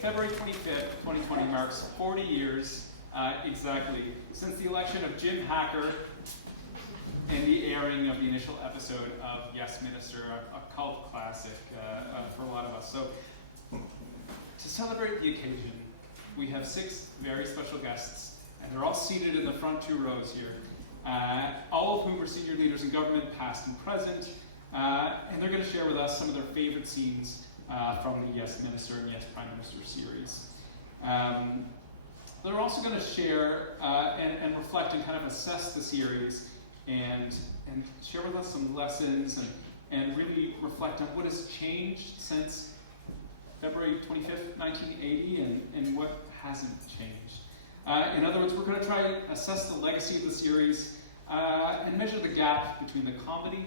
February 25th, 2020 marks 40 years exactly since the election of Jim Hacker and the airing of the initial episode of Yes Minister, a cult classic for a lot of us. So, to celebrate the occasion, we have 6 very special guests, and they're all seated in the front 2 rows here, all of whom are senior leaders in government, past and present, and they're going to share with us some of their favorite scenes from the Yes Minister and Yes Prime Minister series. They're also going to share and reflect and kind of assess the series and share with us some lessons and really reflect on what has changed since February 25th, 1980 and what hasn't changed. In other words, we're going to try and assess the legacy of the series and measure the gap between the comedy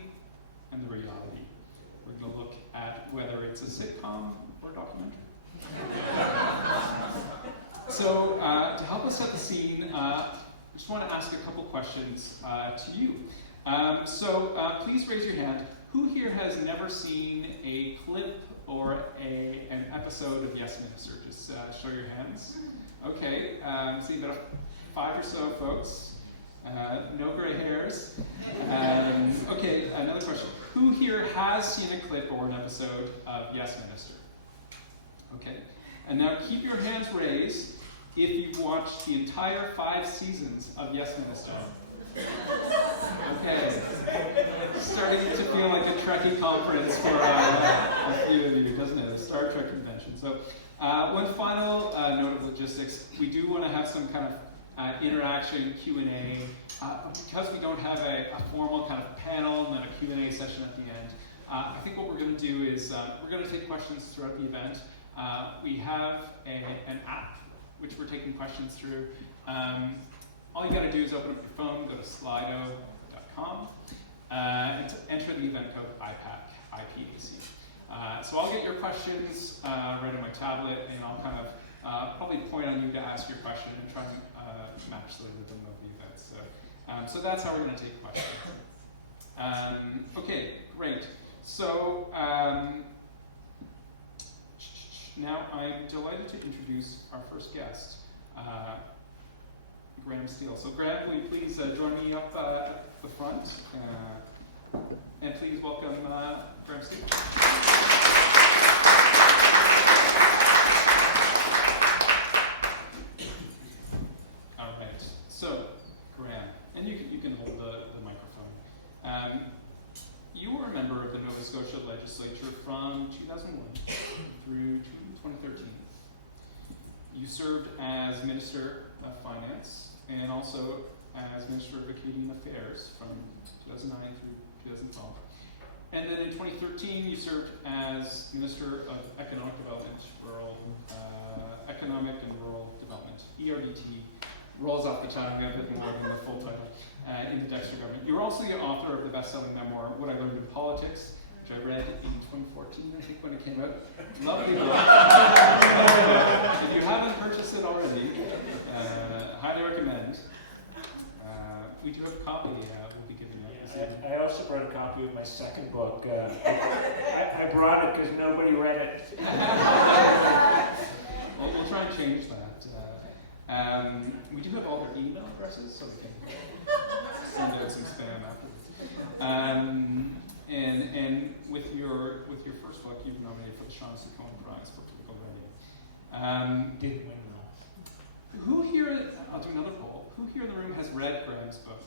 and the reality. We're going to look at whether it's a sitcom or a documentary. So, to help us set the scene, I just want to ask a couple questions to you. Please raise your hand. Who here has never seen a clip or an episode of Yes Minister? Just show your hands. Okay, see about 5 or so folks. No gray hairs. Okay, another question. Who here has seen a clip or an episode of Yes Minister? Okay, and now keep your hands raised if you've watched the entire 5 seasons of Yes Minister. Okay, starting to feel like a Trekkie conference for a few of you, doesn't it? A Star Trek convention. So, one final note of logistics: we do want to have some kind of interaction, Q&A, because we don't have a formal kind of panel and then a Q&A session at the end. I think what we're going to do is we're going to take questions throughout the event. We have an app which we're taking questions through. All you got to do is open up your phone, go to slido.com, and enter the event code IPAC, IPAC. So I'll get your questions right on my tablet, and I'll kind of probably point on you to ask your question and try and match the rhythm of the event. So that's how we're going to take questions. Okay, great. So now I'm delighted to introduce our first guest, Graham Steele. So Graham, will you please join me up at the front? And please welcome Graham Steele. All right. So, Graham, and you can hold the microphone. You were a member of the Nova Scotia legislature from 2001 through 2013. You served as Minister of Finance and also as Minister of Acadian Affairs from 2009 through 2012. And then in 2013, you served as Minister of Economic Development, Economic and Rural Development, ERDT. Rolls off the tongue a bit more than the full title in the Dexter government. You're also the author of the best-selling memoir, What I Learned in Politics, which I read in 2014, I think, when it came out. Lovely book. If you haven't purchased it already, highly recommend. We do have a copy we'll be giving out this evening. I also brought a copy of my second book. I brought it because nobody read it. Well, we'll try and change that. We do have all their email addresses, so we can send out some spam afterwards. And with your first book, you've been nominated for the Shaughnessy Cohen Prize for political writing. Didn't win though. Who here? I'll do another poll. Who here in the room has read Graham's book?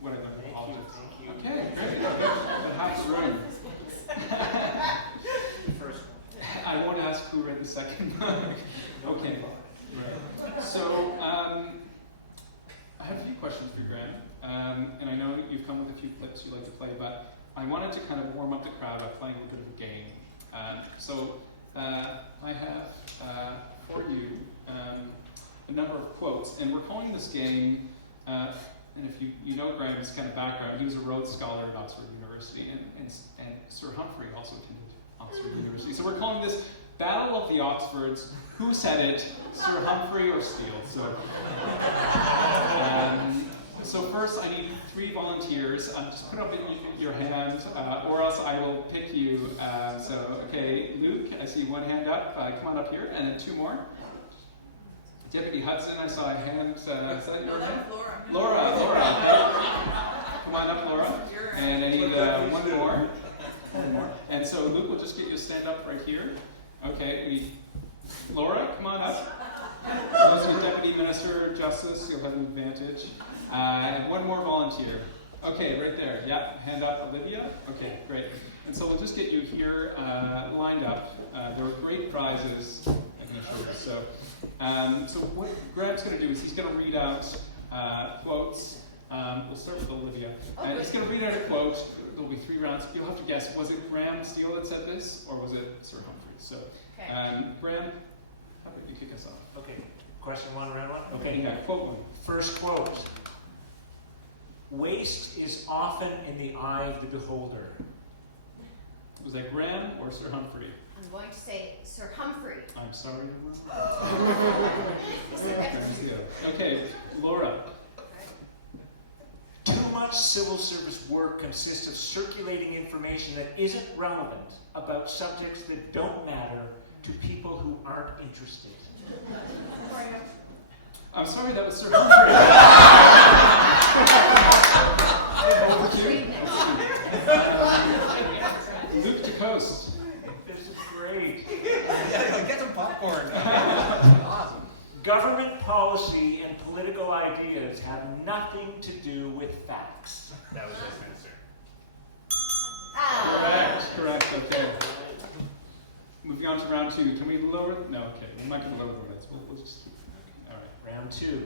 What I Learned in Politics. Thank you. Okay, great. But half the room. First one. I won't ask who read the second book. Okay. Right. So, I have a few questions for you, Graham. And I know you've come with a few clips you'd like to play, but I wanted to kind of warm up the crowd by playing a bit of a game. I have for you a number of quotes, and we're calling this game, and if you know Graham's kind of background, he was a Rhodes Scholar at Oxford University, and Sir Humphrey also attended Oxford University. So we're calling this Battle of the Oxfords. Who said it, Sir Humphrey or Steele? So, So first, I need 3 volunteers. Just put up your hand, or else I will pick you. Okay, Luke, I see 1 hand up. Come on up here, and then 2 more. Deputy Hudson, I saw a hand. Is that your hand? Laura. Come on up, Laura. And I need 1 more. And so Luke will just get you to stand up right here. Okay, Laura, come on up. Those are Deputy Minister of Justice, you'll have an advantage. And 1 more volunteer. Okay, right there. Yep, hand up, Olivia. Okay, great. And so we'll just get you here lined up. There are great prizes, I can assure you. So what Graham's going to do is he's going to read out quotes. We'll start with Olivia. He's going to read out a quote. There'll be 3 rounds. You'll have to guess, was it Graham Steele that said this, or was it Sir Humphrey? So, Graham, how about you kick us off? Okay, question 1, round 1? Okay, yeah, quote 1. First quote. Waste is often in the eye of the beholder. Was that Graham or Sir Humphrey? I'm going to say Sir Humphrey. I'm sorry. Okay, Laura. Too much civil service work consists of circulating information that isn't relevant about subjects that don't matter to people who aren't interested. I'm sorry, that was Sir Humphrey. Luke DeCoste. This is great. Get some popcorn. Awesome. Government policy and political ideas have nothing to do with facts. That was Westminster. Correct, okay. Moving on to round 2. Can we lower? No, okay. We might can lower the words. We'll just. All right. Round 2.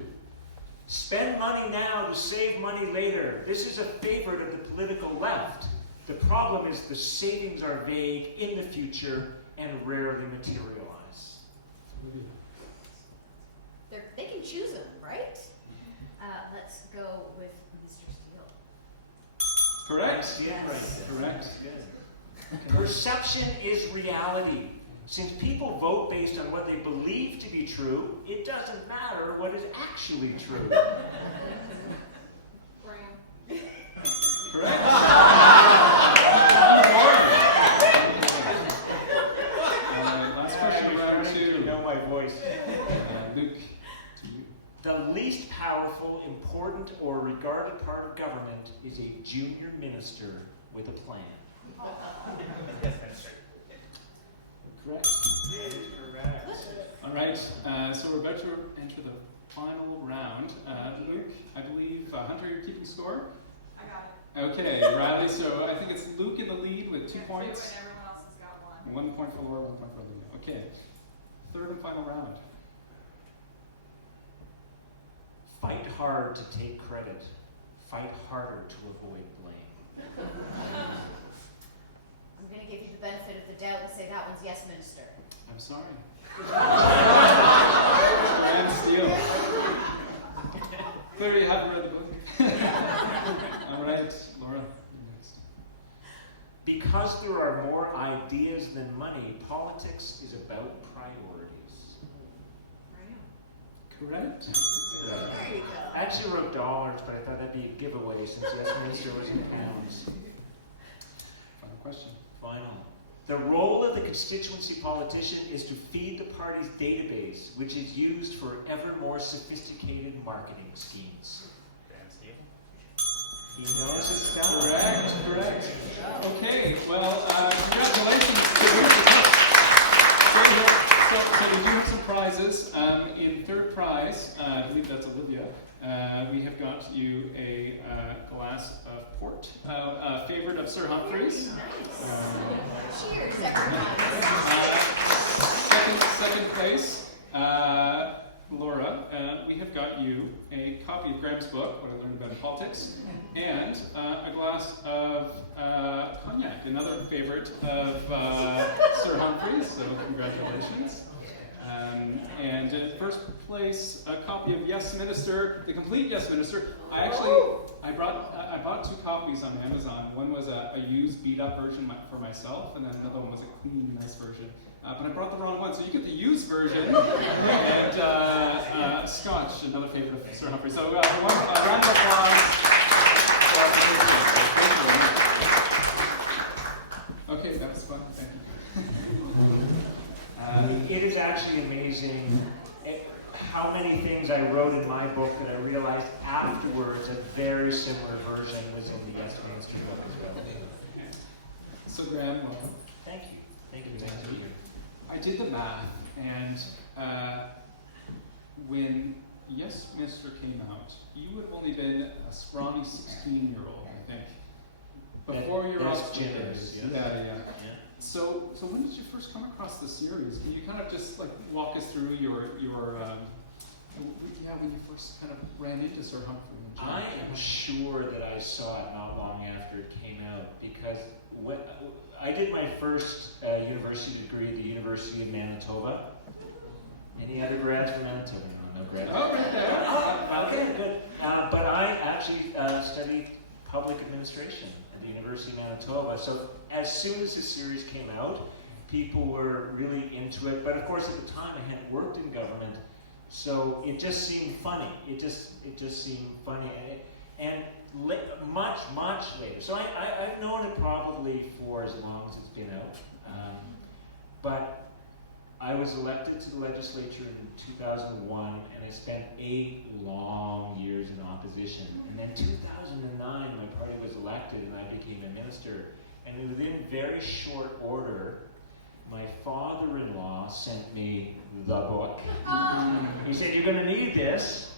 Spend money now to save money later. This is a favorite of the political left. The problem is the savings are vague in the future and rarely materialize. They can choose them, right? Let's go with Mr. Steele. Correct. Yes. Correct. Perception is reality. Since people vote based on what they believe to be true, it doesn't matter what is actually true. Graham. Correct. Last question, round 2. You know my voice. Luke. The least powerful, important, or regarded part of government is a junior minister with a plan. Yes, that's right. Correct. All right, so we're about to enter the final round. Luke, I believe, Hunter, you're keeping score? I got it. Okay, Riley, so I think it's Luke in the lead with 2 points. And everyone else has got 1. 1 point for Laura, 1 point for Olivia. Okay, 3rd and final round. Fight hard to take credit. Fight harder to avoid blame. I'm going to give you the benefit of the doubt and say that one's yes, Minister. I'm sorry. And Steele. Clearly you haven't read the book. All right, Laura, you're next. Because there are more ideas than money, politics is about priorities. Correct. There you go. I actually wrote dollars, but I thought that'd be a giveaway since Westminster was in pounds. Final question. Final. The role of the constituency politician is to feed the party's database, which is used for ever more sophisticated marketing schemes. Damn, Steve. He knows his stuff. Correct. Okay, well, congratulations. So we do have some prizes. In 3rd prize, I believe that's Olivia, we have got you a glass of port, a favorite of Sir Humphrey's. Nice. Cheers, everyone. Second place, Laura, we have got you a copy of Graham's book, What I Learned About Politics, and a glass of cognac, another favorite of Sir Humphrey's, so congratulations. And in 1st place, a copy of Yes Minister, the complete Yes Minister. I bought 2 copies on Amazon. One was a used, beat-up version for myself, and then another one was a clean, nice version. But I brought the wrong one, so you get the used version. And Scotch, another favorite of Sir Humphrey. So, round of applause. Okay, that was fun. Thank you. It is actually amazing how many things I wrote in my book that I realized afterwards a very similar version was in the Westminster book as well. So, Graham, welcome. Thank you. Thank you. Thank you. I did the math, and when Yes, Mister came out, you would have only been a scrawny 16-year-old, I think. Before your That's Oxford generous, days. yes. Yeah. So when did you first come across the series? Can you kind of just like walk us through when you first kind of ran into Sir Humphrey? I am sure that I saw it not long after it came out because when I did my first university degree at the University of Manitoba. Any other grads from Manitoba? No grads. Oh, right there. Okay, good. But I actually studied public administration at the University of Manitoba. So as soon as the series came out, people were really into it. But of course, at the time, I hadn't worked in government, so it just seemed funny. It just seemed funny, much later. So I've known it probably for as long as it's been out. But I was elected to the legislature in 2001, and I spent 8 long years in opposition. And then 2009, my party was elected, and I became a minister. And within very short order, my father-in-law sent me the book. He said, "You're going to need this."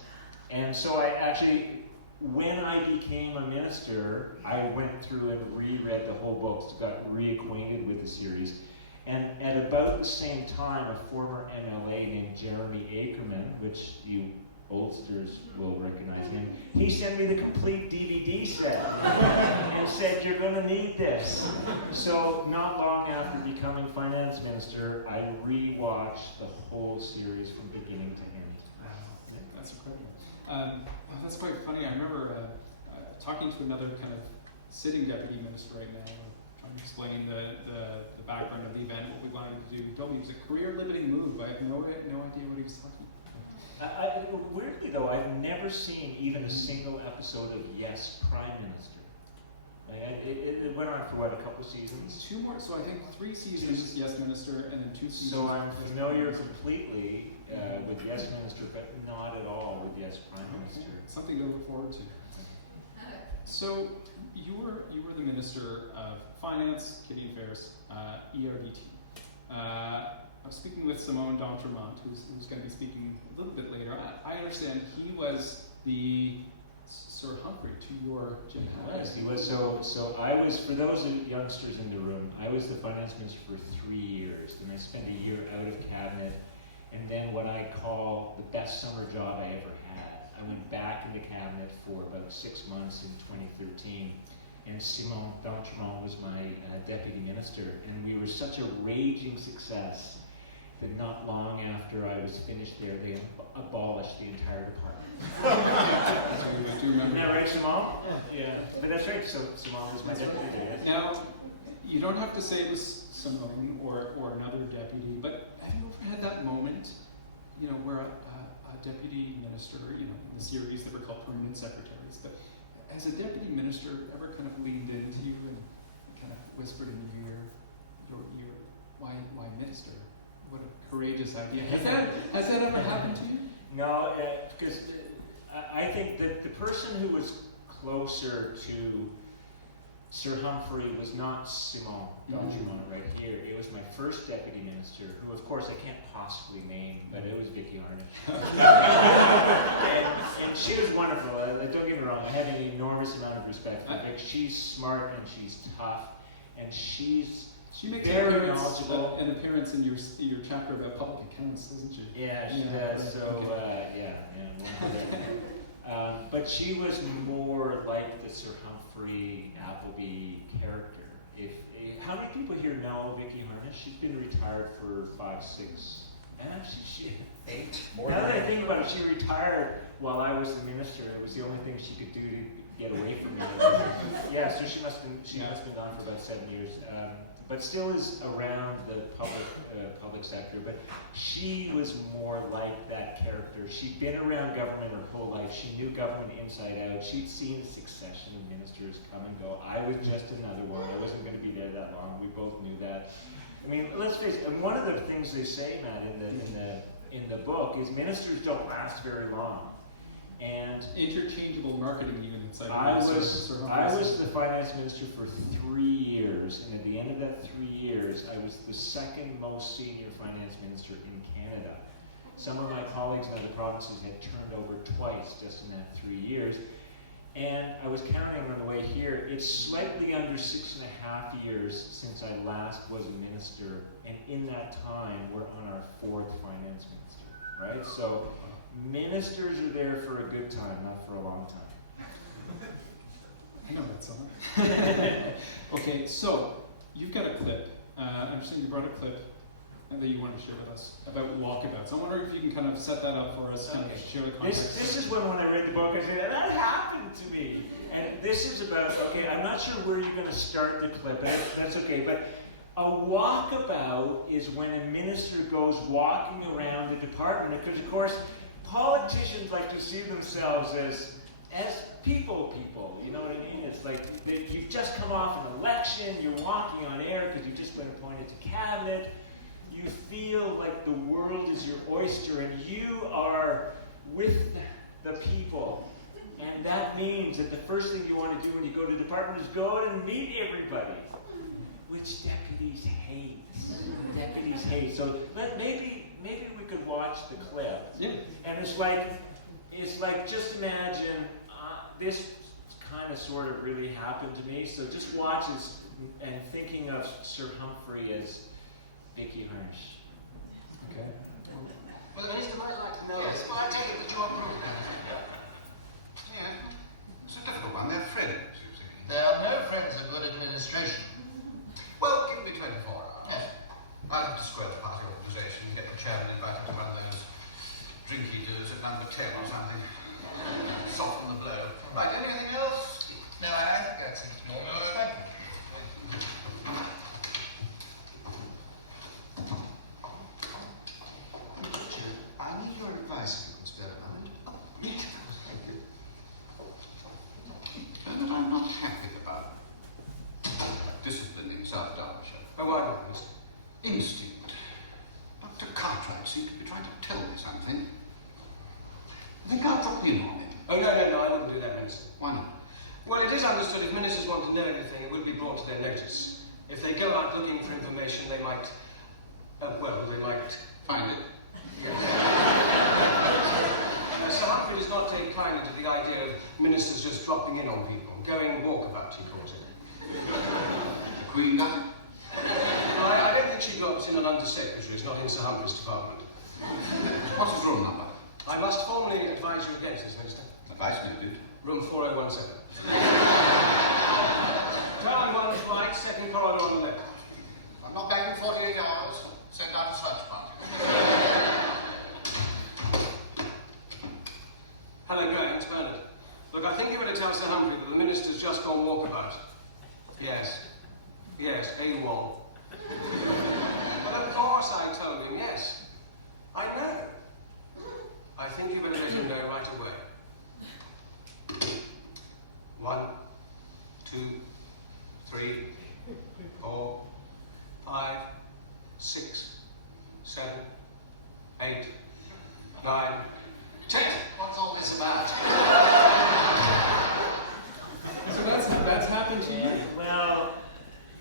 And so I actually, when I became a minister, I went through and reread the whole book, got reacquainted with the series. And at about the same time, a former MLA named Jeremy Ackerman, which you oldsters will recognize him, he sent me the complete DVD set and said, "You're going to need this." So not long after becoming finance minister, I rewatched the whole series from beginning to end. Wow, that's incredible. That's quite funny. I remember talking to another kind of sitting deputy minister right now, trying to explain the background of the event, what we wanted to do. He told me it was a career-limiting move. I have no idea what he was talking about. Weirdly though, I've never seen even a single episode of Yes, Prime Minister. It went on for what, a couple seasons? 2 more, so I think 3 seasons, Yes Minister, and then 2 seasons. So I'm familiar completely with Yes Minister, but not at all with Yes Prime Minister. Something to look forward to. So you were the Minister of Finance, Kidney Affairs, ERDT. I was speaking with Simone d'Entremont, who's going to be speaking a little bit later. I understand he was the Sir Humphrey to your Jim Yes, he was. So I was, for those youngsters in the room, I was the finance minister for 3 years, and I spent a year out of cabinet, and then what I call the best summer job I ever had. I went back into cabinet for about 6 months in 2013, and Simone d'Entremont was my deputy minister, and we were such a raging success that not long after I was finished there, they abolished the entire department. I do remember. Isn't that right, Simone? Yeah. But that's right, so Simone was my deputy there. Now, you don't have to say it was Simone or another deputy, but have you ever had that moment, where a deputy minister, in the series that were called permanent secretaries, but has a deputy minister ever kind of leaned into you and kind of whispered in your ear, why minister? What a courageous idea. Has that ever happened to you? No, because I think that the person who was closer to Sir Humphrey was not Simone d'Entremont right here. It was my first deputy minister, who of course I can't possibly name, but it was Vicky Harnish. and she was wonderful. Don't get me wrong, I have an enormous amount of respect for Vic. She's smart and she's tough, and she makes very knowledgeable. An appearance in your chapter about public accounts, doesn't she? Yeah, she does. So but she was more like the Sir Humphrey Appleby character. How many people here know Vicky Harnish? She's been retired for 5, 6. Actually, 8 now more. that I think about it, she retired while I was the minister. It was the only thing she could do to get away from me. Yeah, so she must have been gone for about 7 years. but still is around the public sector. But she was more like that character. She'd been around government her whole life. She knew government inside out. She'd seen a succession of ministers come and go. I was just another one. I wasn't going to be there that long. We both knew that. I mean, let's face it. And one of the things they say, Matt, in the book is ministers don't last very long. And interchangeable marketing even inside I of was the finance minister for 3 years, and at the end of that 3 years, I was the second most senior finance minister in Canada. Some of my colleagues in other provinces had turned over twice just in that 3 years. And I was counting on the way here, it's slightly under 6.5 years since I last was a minister, and in that time, we're on our 4th finance minister, right? So ministers are there for a good time, not for a long time. I know that song. Okay, so you've got a clip. I understand you brought a clip that you wanted to share with us about walkabouts. I wonder if you can kind of set that up for us, kind of share the context. This is when I read the book, I said, that happened to me. And this is about, okay, I'm not sure where you're going to start the clip. That's okay, but a walkabout is when a minister goes walking around the department, because of course, politicians like to see themselves as people, you know what I mean? It's like you've just come off an election, you're walking on air because you've just been appointed to cabinet, you feel like the world is your oyster and you are with the people. And that means that the first thing you want to do when you go to the department is go out and meet everybody, which deputies hate. Deputies hate. So maybe we could watch the clip. Yeah. And it's like just imagine this kind of sort of really happened to me. So just watch this and thinking of Sir Humphrey as Vicky Harsh. Okay. Well, the minister might like to know. Yes, well, I take it that you are broadcast. Yeah, it's a difficult one. They're friends, you see. There are no friends of good administration. Well, give me 24 hours. Yes. I'll have to square the party organisation and get the chairman invited to one of those drinky doos at number 10 or something. Soften the blow. Right, anything else? No, I think that's normal. Thank you. Richard, I need your advice on this matter, mind. Thank you. And that I'm not happy about disciplining South Derbyshire. Oh, why not, miss? Instinct. Dr. Cartwright seemed to be trying to tell me something. I think I'll drop in on him. Oh, no, I wouldn't do that, Minister. Why not? Well, it is understood if ministers want to know anything, it will be brought to their notice. If they go out looking for information, they might, Find it. Sir Humphrey does not take kindly to the idea of ministers just dropping in on people, going walkabout, he calls it. The Queen got it? No, I don't think she drops in on undersecretaries, not in Sir Humphrey's department. What's his room number? I must formally advise you against this, Minister. Advice me, dude. Room 4017. Town 1 is right, second corridor on the left. I'm not back in 48 hours. Send out a search party. Hello, Graham, it's Bernard. Look, I think you better tell Sir Humphrey that the minister's just gone walkabout. Yes, AWOL. Well, of course I told him, yes. I know. I think you better let him know right away. 1, 2, 3, 4, 5, 6, 7, 8, 9, 10. What's all this about? So that's happened to you? Well,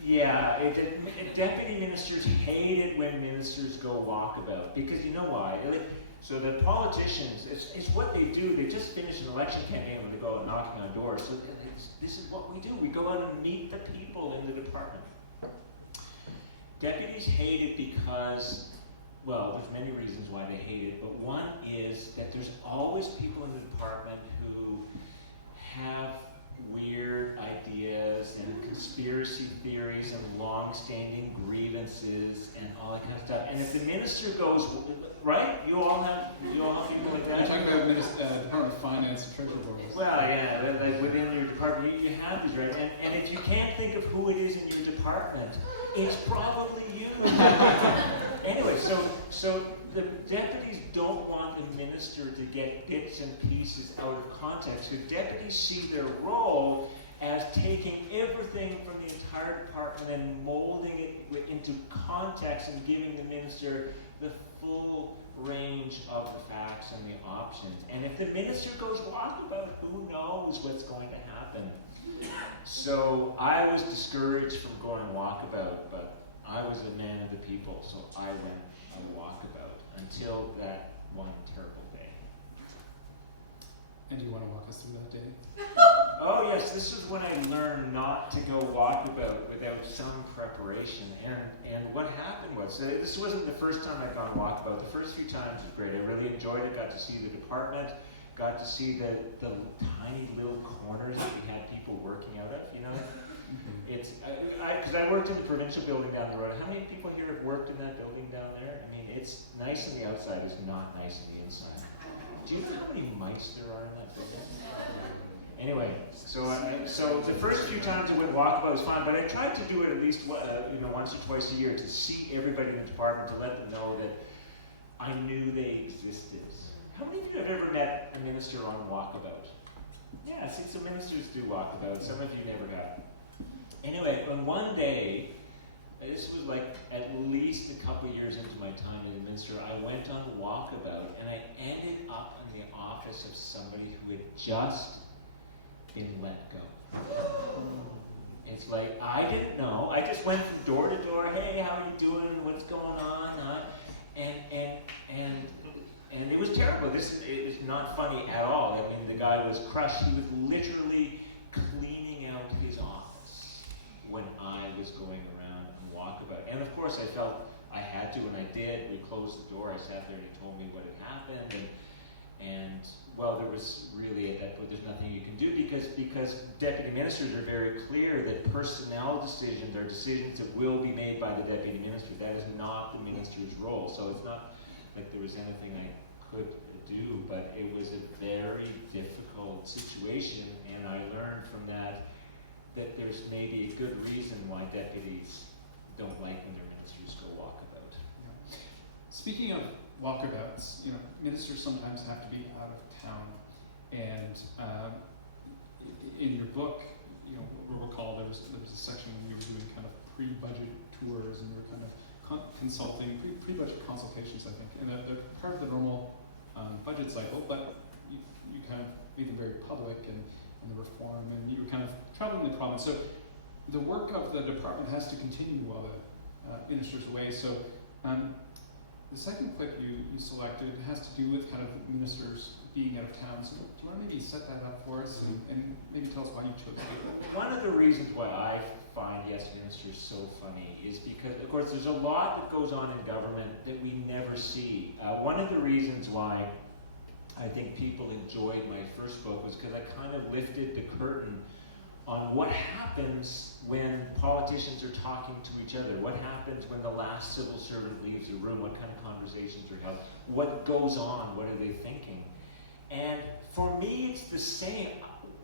yeah, deputy ministers hate it when ministers go walkabout, because you know why? So the politicians, it's what they do. They just finish an election campaign when they go out knocking on doors. So this is what we do. We go out and meet the people in the department. Deputies hate it because, well, there's many reasons why they hate it, but one is that there's always people in the department who have weird ideas and conspiracy theories and long-standing grievances and all that kind of stuff. And if the minister goes, right? You all have people like You're that. talking about Department of Finance and Treasury Board. Well, yeah, like within your department, you have these, right? And if you can't think of who it is in your department, It's probably you. Anyway, so the deputies don't want the minister to get bits and pieces out of context. So deputies see their role as taking everything from the entire department and molding it into context and giving the minister the full range of the facts and the options. And if the minister goes walkabout, who knows what's going to happen? So I was discouraged from going walkabout, but I was a man of the people, so I went a walkabout until that one terrible day. And do you want to walk us through that day? Oh yes, this is when I learned not to go walkabout without some preparation. And what happened was, this wasn't the first time I'd gone walkabout. The first few times was great. I really enjoyed it. Got to see the department. Got to see the tiny little corners that we had people working out of. You know, it's because I worked in the provincial building down the road. How many people here have worked in that building down there? I mean, it's nice on the outside. It's not nice on the inside. Do you know how many mice there are in that building? Anyway, so the first few times I went walkabout was fine, but I tried to do it at least once or twice a year to see everybody in the department, to let them know that I knew they existed. How many of you have ever met a minister on walkabout? Yeah, see, some ministers do walkabout. Some of you never have. Anyway, on one day, this was like at least a couple of years into my time as a minister, I went on walkabout and I ended up in the office of somebody who had just been let go. It's like, I didn't know. I just went from door to door. Hey, how are you doing? What's going on? And it was terrible. It is not funny at all. I mean, the guy was crushed. He was literally cleaning out his office when I was going around and walkabout. And of course, I felt I had to, and I did. We closed the door. I sat there, and he told me what had happened, and well, there was really at that point, there's nothing you can do because deputy ministers are very clear that personnel decisions are decisions that will be made by the deputy minister. That is not the minister's role. So it's not like there was anything I could do, but it was a very difficult situation, and I learned from that there's maybe a good reason why deputies don't like when their ministers go walkabout. Yeah. Speaking of walkabouts, ministers sometimes have to be out of town, and in your book, we'll recall there was a section when you were doing kind of pre-budget tours and you were kind of consulting, pre-budget consultations, I think, and they're part of the normal budget cycle, but you kind of made them very public and the reform, and you were kind of traveling the province. So the work of the department has to continue while the minister's away. So the second clip you selected has to do with kind of ministers being out of town. So do you want to maybe set that up for us and maybe tell us why you chose to do that? One of the reasons why I find Yes Ministers so funny is because, of course, there's a lot that goes on in government that we never see. One of the reasons why I think people enjoyed my first book was because I kind of lifted the curtain on what happens when politicians are talking to each other. What happens when the last civil servant leaves the room? What kind of conversations are held? What goes on? What are they thinking? And for me, it's the same.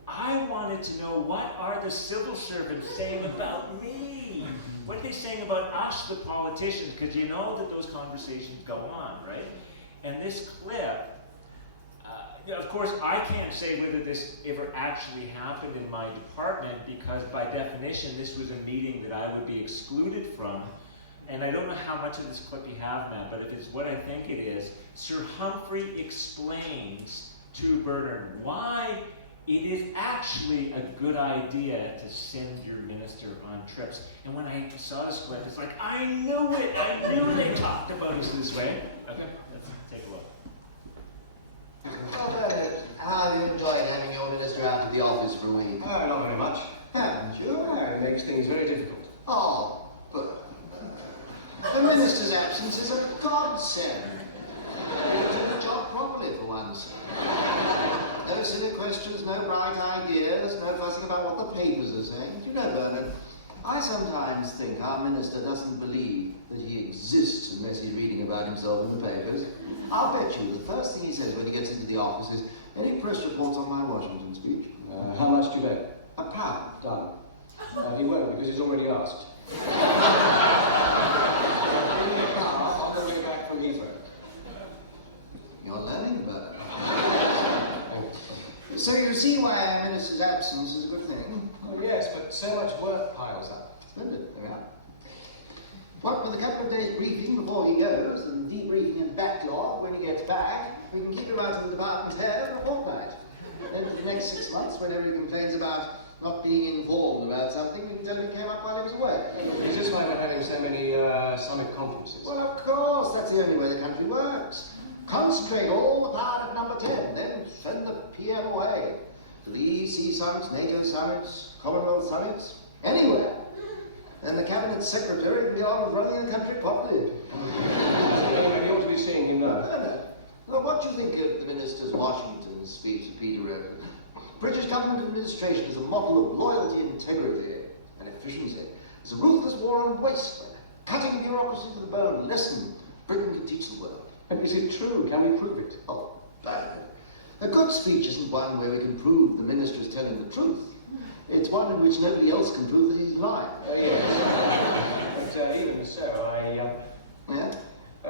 I wanted to know, what are the civil servants saying about me? What are they saying about us, the politicians? Because you know that those conversations go on, right? And this clip, of course, I can't say whether this ever actually happened in my department because by definition, this was a meeting that I would be excluded from. And I don't know how much of this clip you have now, but if it's what I think it is, Sir Humphrey explains to Bernard why it is actually a good idea to send your minister on trips. And when I saw this clip, it's like, I knew it! I knew they talked about us this way. Okay, let's take a look. Well, Bernard, how have you enjoyed having your minister out of the office for a week? Oh, not very much. Haven't you? No, it makes things very difficult. Oh, but the minister's absence is a godsend. You do the job properly for once. No silly questions, no bright ideas, no fussing about what the papers are saying. Do you know, Bernard, I sometimes think our minister doesn't believe that he exists unless he's reading about himself in the papers. I'll bet you the first thing he says when he gets into the office is, any press reports on my Washington speech? How much do you bet? £1. Done. He won't, because he's already asked. In the car on the way back from Heathrow. You're learning about it. So you see why our minister's absence is a good thing? Oh yes, but so much work piles up. Splendid, there we are. What with a couple of days briefing before he goes, and debriefing and backlog when he gets back, we can keep him out of the department head for a fortnight. Then for the next 6 months, whenever he complains about not being informed about something, we can tell him he came up while he was away. Is this why we're having so many summit conferences? Well, of course, that's the only way the country works. Concentrate all the power at number 10, then send the PM away. To the EC summits, NATO summits, Commonwealth summits, anywhere. Then the Cabinet Secretary will be on with running the country properly. You ought to be seeing him now. Well, what do you think of the Minister's Washington speech at Peter Road? British government administration is a model of loyalty, integrity, and efficiency. It's a ruthless war on waste, cutting bureaucracy to the bone. Lesson Britain can teach the world. And is it true? Can we prove it? Oh, bad. A good speech isn't one where we can prove the minister is telling the truth. It's one in which nobody else can prove that he's lying. Yes. But even so, Yeah?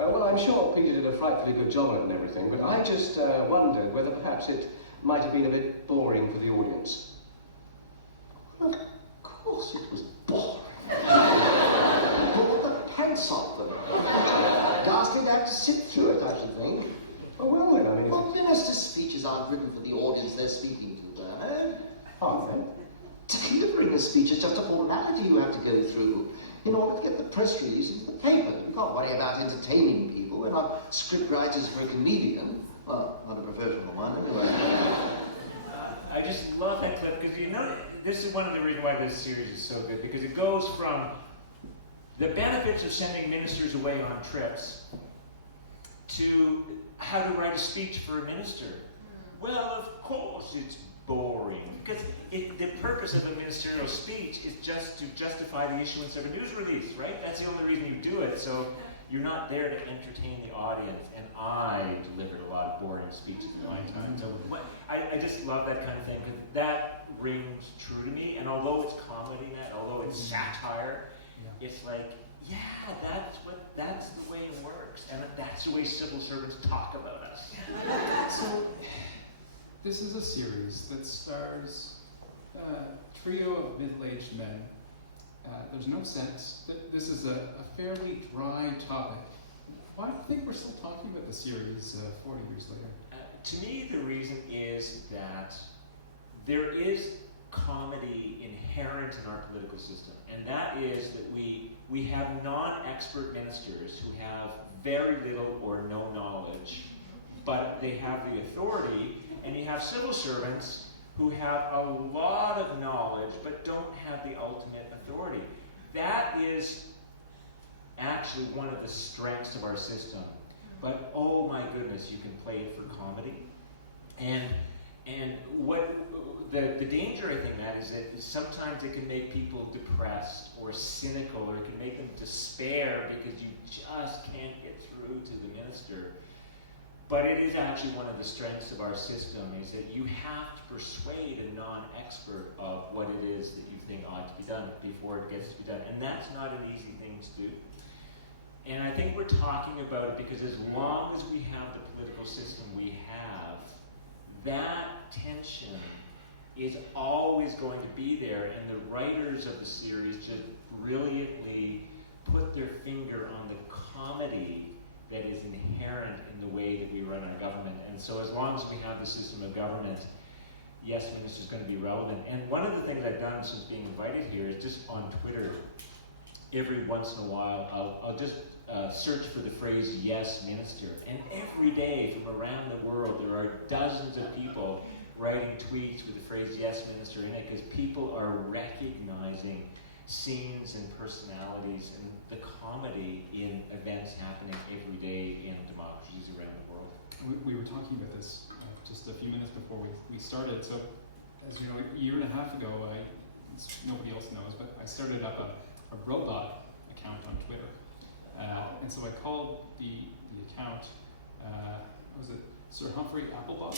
well, I'm sure Peter did a frightfully good job on it and everything, but I just wondered whether perhaps it might have been a bit boring for the audience. Of course it was boring. Brought the pants off them. Ghastly to have to sit through it, I should think. Oh, well then, I mean... Well, ministers' speeches aren't written for the audience they're speaking to, Bernard. Aren't they? Delivering a speech is just a formality you have to go through in order to get the press release into the paper. You can't worry about entertaining people. We're not script writers for a comedian. Well, not a professional one, anyway. I just love that clip because you know this is one of the reasons why this series is so good because it goes from the benefits of sending ministers away on trips to how to write a speech for a minister. Well, of course it's boring because the purpose of a ministerial speech is just to justify the issuance of a news release, right? That's the only reason you do it. So you're not there to entertain the audience. And I delivered a lot of boring speeches in my time. So I just love that kind of thing because that rings true to me. And although it's comedy, Matt, although it's satire, it's like, yeah, that's the way it works. And that's the way civil servants talk about us. So, this is a series that stars a trio of middle-aged men. There's no sex. This is a fairly dry topic. Why do you think we're still talking about the series 40 years later? To me, the reason is that there is comedy inherent in our political system, and that is that we have non-expert ministers who have very little or no knowledge, but they have the authority, and you have civil servants who have a lot of knowledge but don't have the ultimate authority. That is actually one of the strengths of our system. But oh my goodness, you can play it for comedy. And what the danger, I think, Matt, is that sometimes it can make people depressed or cynical, or it can make them despair because you just can't get through to the minister. But it is actually one of the strengths of our system, is that you have to persuade a non-expert of what it is that you think ought to be done before it gets to be done. And that's not an easy thing to do. And I think we're talking about it because as long as we have the political system we have, that tension is always going to be there. And the writers of the series just brilliantly put their finger on the comedy that is inherent in the way that we run our government. And so as long as we have the system of government, yes, minister is going to be relevant. And one of the things I've done since being invited here is just on Twitter, every once in a while, I'll just search for the phrase, yes, minister. And every day from around the world, there are dozens of people writing tweets with the phrase, yes, minister, in it, because people are recognizing scenes and personalities and the comedy in events happening every day in democracies around the world. We were talking about this just a few minutes before we started. So, as you know, a year and a half ago, nobody else knows, but I started up a robot account on Twitter. And so I called the account, was it Sir Humphrey Applebot?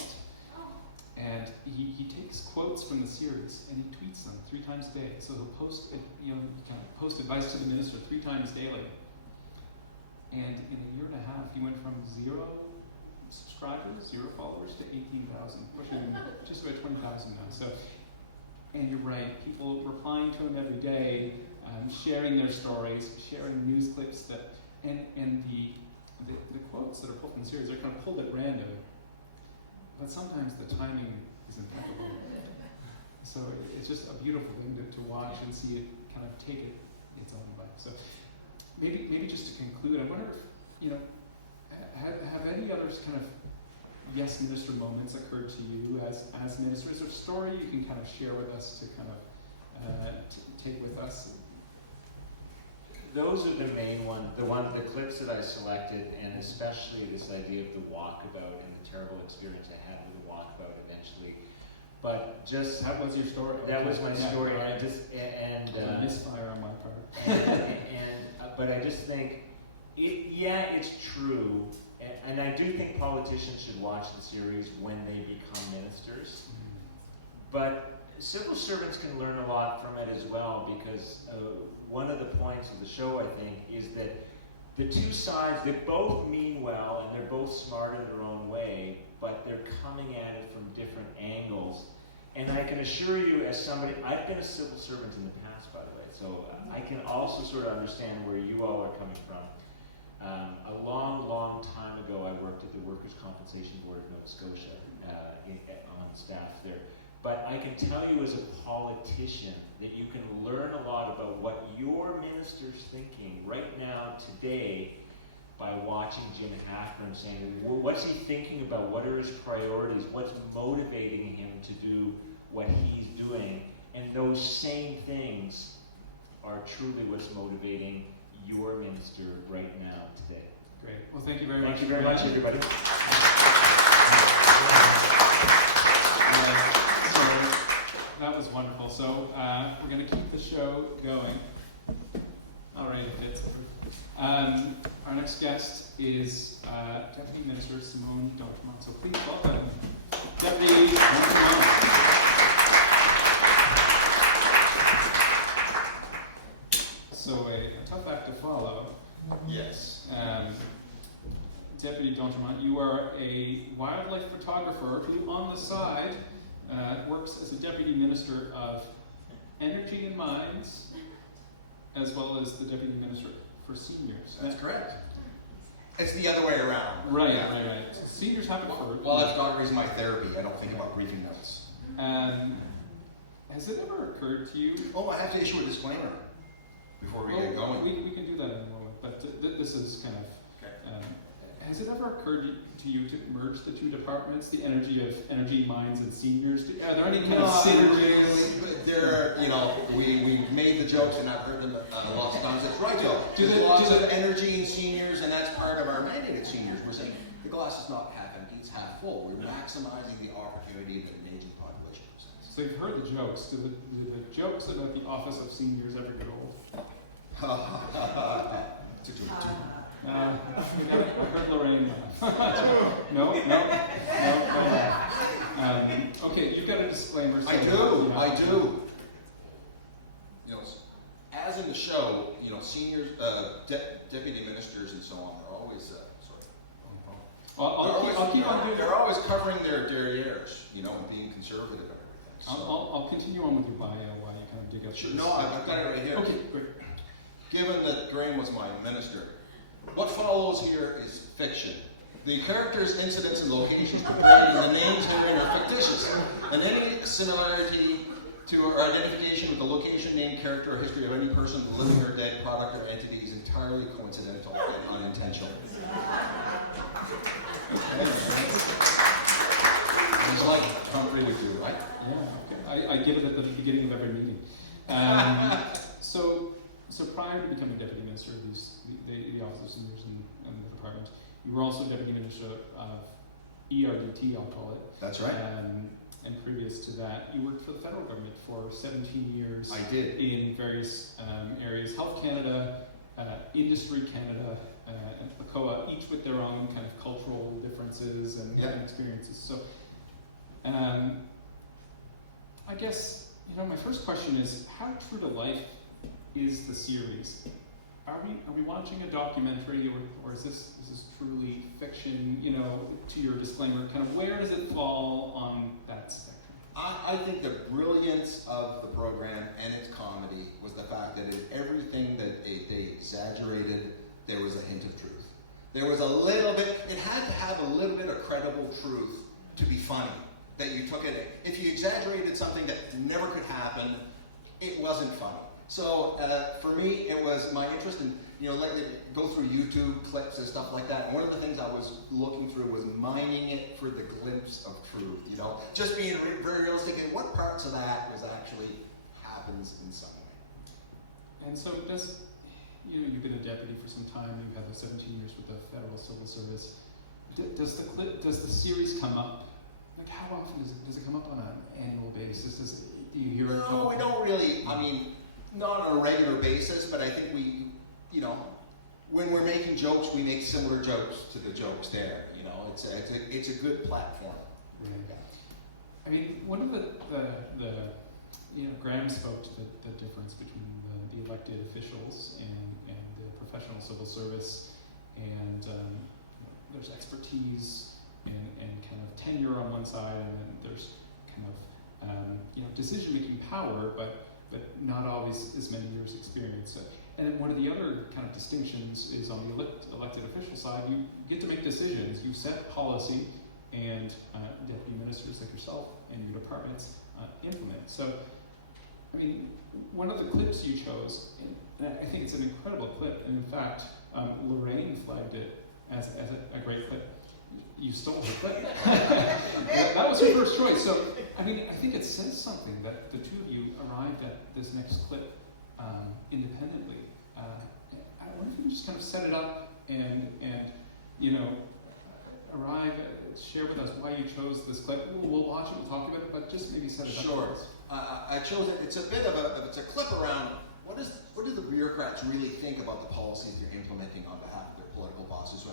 And he takes quotes from the series and he tweets them 3 times a day. So he'll post, he kind of post advice to the minister 3 times daily. And in a year and a half, he went from 0 subscribers, 0 followers to 18,000, pushing just about 20,000 now. So, and you're right, people replying to him every day, sharing their stories, sharing news clips that, and the quotes that are pulled from the series are kind of pulled at random. But sometimes the timing is impeccable. So it's just a beautiful thing to watch and see it kind of take its own life. So maybe just to conclude, I wonder if, have any other kind of yes minister moments occurred to you as ministers, or story you can kind of share with us to kind of take with us? Those are the main ones, the clips that I selected, and especially this idea of the walkabout and the terrible experience I had with the walkabout eventually. But just That was your story. that was my Yeah, story, right. and A misfire on my part. but I just think, it's true, and I do think politicians should watch the series when they become ministers. But civil servants can learn a lot from it as well, because one of the points of the show, I think, is that the two sides, they both mean well and they're both smart in their own way, but they're coming at it from different angles. And I can assure you, as somebody, I've been a civil servant in the past, by the way, so I can also sort of understand where you all are coming from. A long, long time ago, I worked at the Workers' Compensation Board of Nova Scotia on staff there. But I can tell you as a politician that you can learn a lot about what your minister's thinking right now, today, by watching Jim Hackburn, saying, what's he thinking about? What are his priorities? What's motivating him to do what he's doing? And those same things are truly what's motivating your minister right now, today. Great. Well, thank you very much. Thank you very much, everybody. That was wonderful. So we're going to keep the show going. All right, it's our next guest is Deputy Minister Simone Dontramont. So please welcome Deputy Dontramont. So a tough act to follow. Yes. Deputy Dontramont, you are a wildlife photographer who, on the side, works as a Deputy Minister of Energy and Mines, as well as the Deputy Minister for Seniors. That's correct. It's the other way around. Right, Yeah. right. So seniors haven't heard. Well, photography is my therapy. I don't think about briefing notes. Has it ever occurred to you? Oh, I have to issue a disclaimer before we get going. We can do that in a moment, but this is kind of... Okay. Has it ever occurred to you to merge the two departments, the energy, mines, and seniors? Are there any kind of synergies? But there are, we made the jokes and I've heard them lots of times. That's right, Joe. There's Do lots the- of energy in seniors, and that's part of our mandated seniors. We're saying the glass is not half empty, it's half full. We're maximizing the opportunity that an aging population presents. So you've heard the jokes. Do the jokes about the office of seniors ever get old? I heard Lorraine laugh. No. Okay, you've got a disclaimer. I do. As in the show, seniors, deputy ministers, and so on are always I'll keep on doing. They're always covering their derrieres, and being conservative and everything. So. I'll continue on with your bio while you kind of dig up. Sure, no, I've got it right here. Okay, great. Given that Graham was my minister, what follows here is fiction. The characters, incidents, and locations portrayed in the names herein are fictitious, and any similarity to or identification with the location, name, character, or history of any person, living or dead, product, or entity is entirely coincidental and unintentional. It's like Trump really do, right? Yeah, okay. I give it at the beginning of every meeting. So prior to becoming Deputy Minister of the Office of Seniors and the Department, you were also Deputy Minister of ERDT, I'll call it. That's right. And previous to that, you worked for the federal government for 17 years. I did. In various areas, Health Canada, Industry Canada, and PACOA, each with their own kind of cultural differences and experiences. So I guess, my first question is, how true to life is the series? Are we watching a documentary, or is this truly fiction? To your disclaimer, kind of where does it fall on that spectrum? I think the brilliance of the program and its comedy was the fact that in everything that they exaggerated, there was a hint of truth. There was a little bit, it had to have a little bit of credible truth to be funny, that you took it. If you exaggerated something that never could happen, it wasn't funny. So for me, it was my interest in, go through YouTube clips and stuff like that. And one of the things I was looking through was mining it for the glimpse of truth, just being very realistic in what parts of that was actually happens in some way. And so does, you've been a deputy for some time, you've had those 17 years with the Federal Civil Service. Does the series come up? Like, how often does it come up on an annual basis? Do you hear it? No, we don't really. Not on a regular basis, but I think we, when we're making jokes, we make similar jokes to the jokes there. It's a good platform. Right. One of the Graham spoke to the difference between the elected officials and the professional civil service, and there's expertise and kind of tenure on one side, and then there's kind of decision-making power, but not always as many years' experience. And then one of the other kind of distinctions is on the elected official side, you get to make decisions. You set policy, and deputy ministers like yourself and your departments implement. So, one of the clips you chose, and I think it's an incredible clip, and in fact, Lorraine flagged it as a great clip. You stole her clip. That was her first choice. So, I think it says something that the two of you arrived at this next clip independently. I wonder if you can just kind of set it up and arrive, share with us why you chose this clip. We'll watch it, we'll talk about it, but just maybe set it up. Sure. I chose it. It's a bit of it's a clip around what do the bureaucrats really think about the policies they're implementing on behalf of their political bosses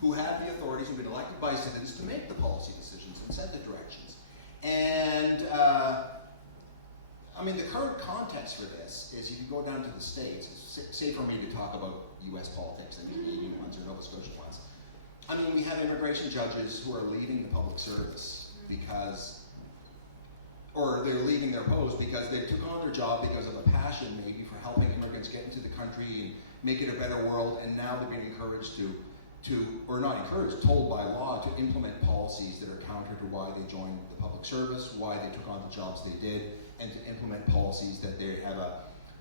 who have the authorities who've been elected by citizens to make the policy decisions and set the directions. And the current context for this is if you go down to the States, it's safer for me to talk about U.S. politics than Canadian ones or Nova Scotia ones. We have immigration judges who are leaving the public service or they're leaving their post because they took on their job because of a passion maybe for helping immigrants get into the country and make it a better world, and now they're being encouraged told by law to implement policies that are counter to why they joined the public service, why they took on the jobs they did, and to implement policies that they have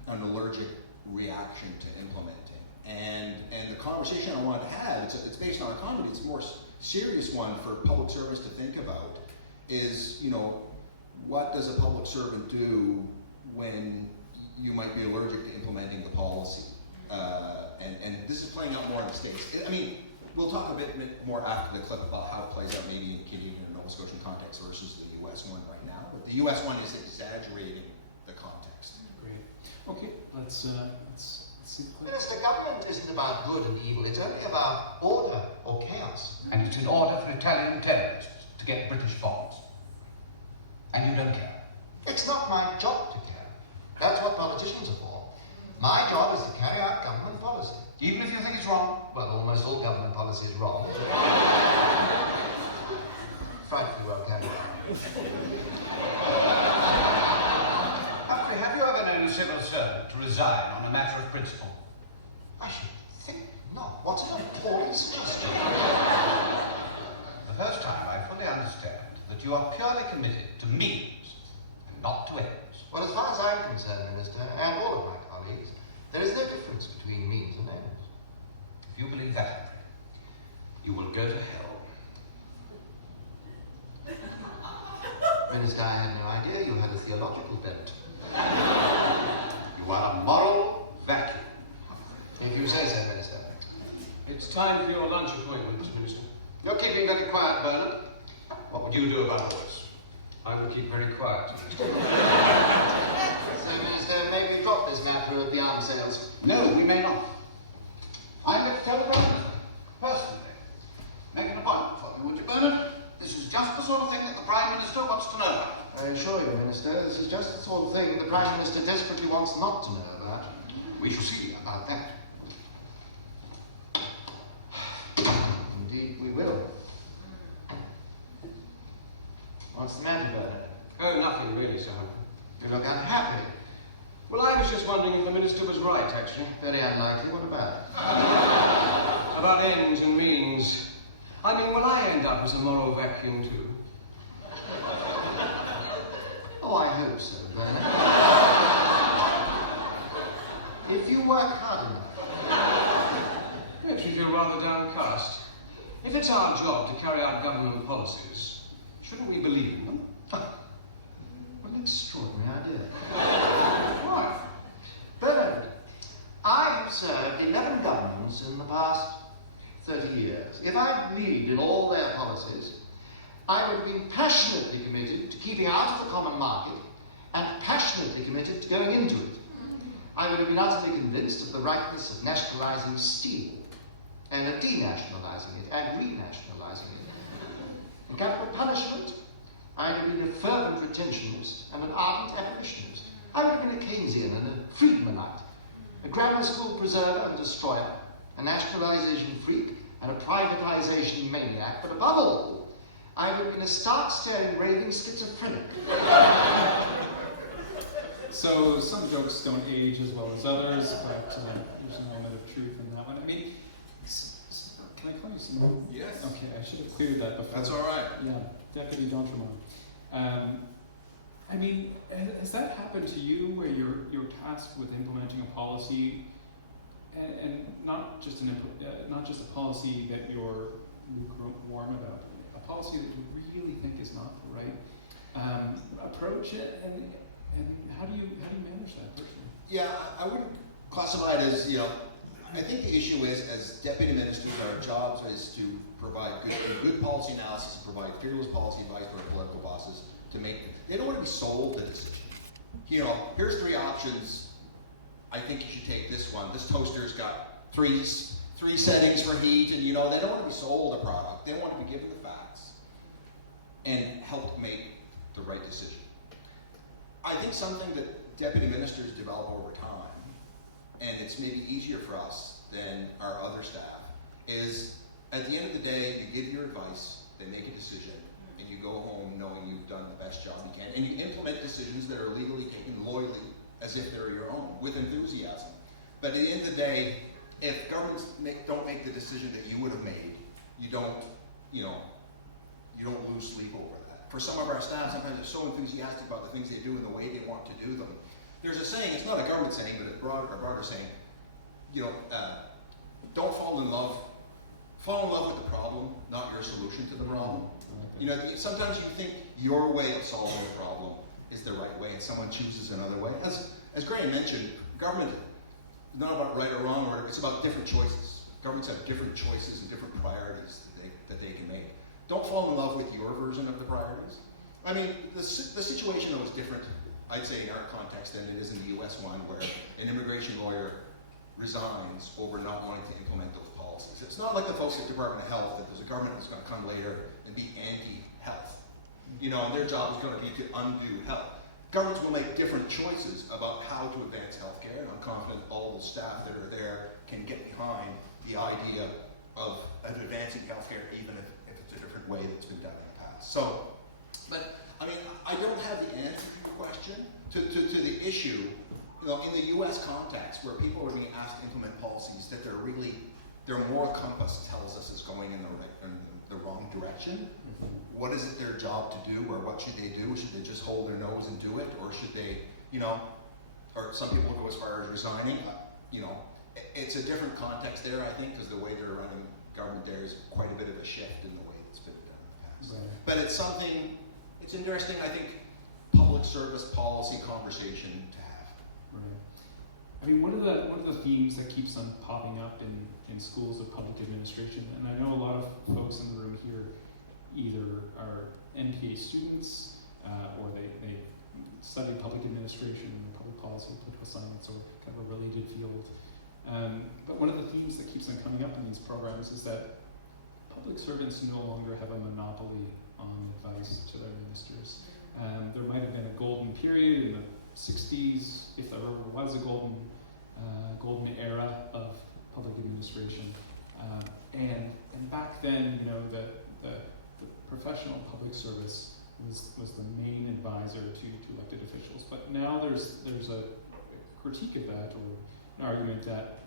an allergic reaction to implementing. And the conversation I wanted to have, it's based on a comedy, it's a more serious one for public servants to think about, is, what does a public servant do when you might be allergic to implementing the policy? And this is playing out more in the States. We'll talk a bit more after the clip about how it plays out maybe in Canadian or Nova Scotian context versus the U.S. one right now. But the U.S. one is exaggerating the context. Great. Okay, let's see the clip. Minister, government isn't about good and evil. It's only about order or chaos. And it's in order for Italian terrorists to get British bonds. And you don't care. It's not my job to care. That's what politicians are for. My job is to carry out government policy. Even if you think it's wrong. Well, almost all government policy is wrong. Frightfully well carried out. Humphrey, have you ever known a civil servant to resign on a matter of principle? I should think not. What's an appalling suggestion? The first time I fully understand that you are purely committed to means and not to ends. Well, as far as I'm concerned, Minister, and all of my colleagues, there is no difference between means and ends. If you believe that, you will go to hell. Minister, I had no idea you had a theological bent. You are a moral vacuum. If you say so, Minister. It's time for your lunch appointment, Minister. You're keeping very quiet, Bernard. What would you do about all this? I will keep very quiet. So, Minister, may we drop this matter of the arms sales? No, we may not. I'm going to tell the President, personally. Make an appointment for me, would you, Bernard? This is just the sort of thing that the Prime so much to know about. I assure you, Minister, this is just the sort of thing the Prime Minister desperately wants not to know about. We shall see about that. Indeed, we will. What's the matter, Bernard? Oh, nothing really, Sir Humphrey. You look unhappy. Well, I was just wondering if the Minister was right, actually. Very unlikely. What about it? About ends and means. I mean, will I end up as a moral vacuum, too? Oh, I hope so, Bernard. If you work hard enough. Don't you feel rather downcast? If it's our job to carry out government policies, shouldn't we believe in them? What an extraordinary idea. Right. Bernard, I have served 11 governments in the past 30 years. If I believed in all their policies, I would have been passionately committed to keeping out of the common market and passionately committed to going into it. I would have been utterly convinced of the rightness of nationalising Steele and of denationalising it and renationalising it. In capital punishment, I would have been a fervent retentionist and an ardent abolitionist. I would have been a Keynesian and a Friedmanite, a grammar school preserver and destroyer, a nationalisation freak and a privatisation maniac, but above all, I would have been a stark-staring, raving schizophrenic. So some jokes don't age as well as others, but there's an element of truth in that one. I mean, can I call you Simone? Yes. Okay, I should have cleared that before. That's all right. Yeah, Deputy D'Entremont. I mean, has that happened to you where you're tasked with implementing a policy, and not just a policy that you're lukewarm about, a policy that you really think is not the right approach, and how do you manage that personally? Yeah, I wouldn't classify it as, I think the issue is, as deputy ministers, our job is to provide good policy analysis and provide fearless policy advice to our political bosses to make them. They don't want to be sold the decision. Here's 3 options. I think you should take this one. This toaster's got three settings for heat, and they don't want to be sold a product. They want to be given the facts and helped make the right decision. I think something that deputy ministers develop over time, and it's maybe easier for us than our other staff, is at the end of the day, you give your advice, they make a decision, and you go home knowing you've done the best job you can, and you implement decisions that are legally taken loyally as if they're your own, with enthusiasm. But at the end of the day, if governments don't make the decision that you would have made, you don't lose sleep over that. For some of our staff, sometimes they're so enthusiastic about the things they do and the way they want to do them. There's a saying, it's not a government saying, but a broader saying, don't fall in love with the problem, not your solution to the problem. Sometimes you think your way of solving the problem is the right way, and someone chooses another way. As Graham mentioned, government is not about right or wrong, it's about different choices. Governments have different choices and different priorities that they can make. Don't fall in love with your version of the priorities. I mean, the situation though is different, I'd say, in our context than it is in the US one, where an immigration lawyer resigns over not wanting to implement those policies. It's not like the folks at the Department of Health, that there's a government that's going to come later and be anti-health. And their job is going to be to undo health. Governments will make different choices about how to advance healthcare, and I'm confident all the staff that are there can get behind the idea of advancing healthcare, even if it's a different way that's been done in the past. But I mean, I don't have the answer to your question. To the issue, in the U.S. context, where people are being asked to implement policies that their moral compass tells us is going in the wrong direction. What is it their job to do, or what should they do? Should they just hold their nose and do it, or should they, or some people go as far as resigning? It's a different context there, I think, because the way they're running government there is quite a bit of a shift in the way it's been done in the past. Right. But it's interesting, I think, public service policy conversation to have. Right. I mean, one of the themes that keeps on popping up in schools of public administration, and I know a lot of folks in the room here either are NPA students or they study public administration and public policy, political science, or kind of a related field. But one of the themes that keeps on coming up in these programs is that public servants no longer have a monopoly on advice. advice to their ministers. There might have been a golden period in the 60s, if there ever was a golden era of public administration. And back then, the professional public service was the main advisor to elected officials. But now there's a critique of that, or an argument that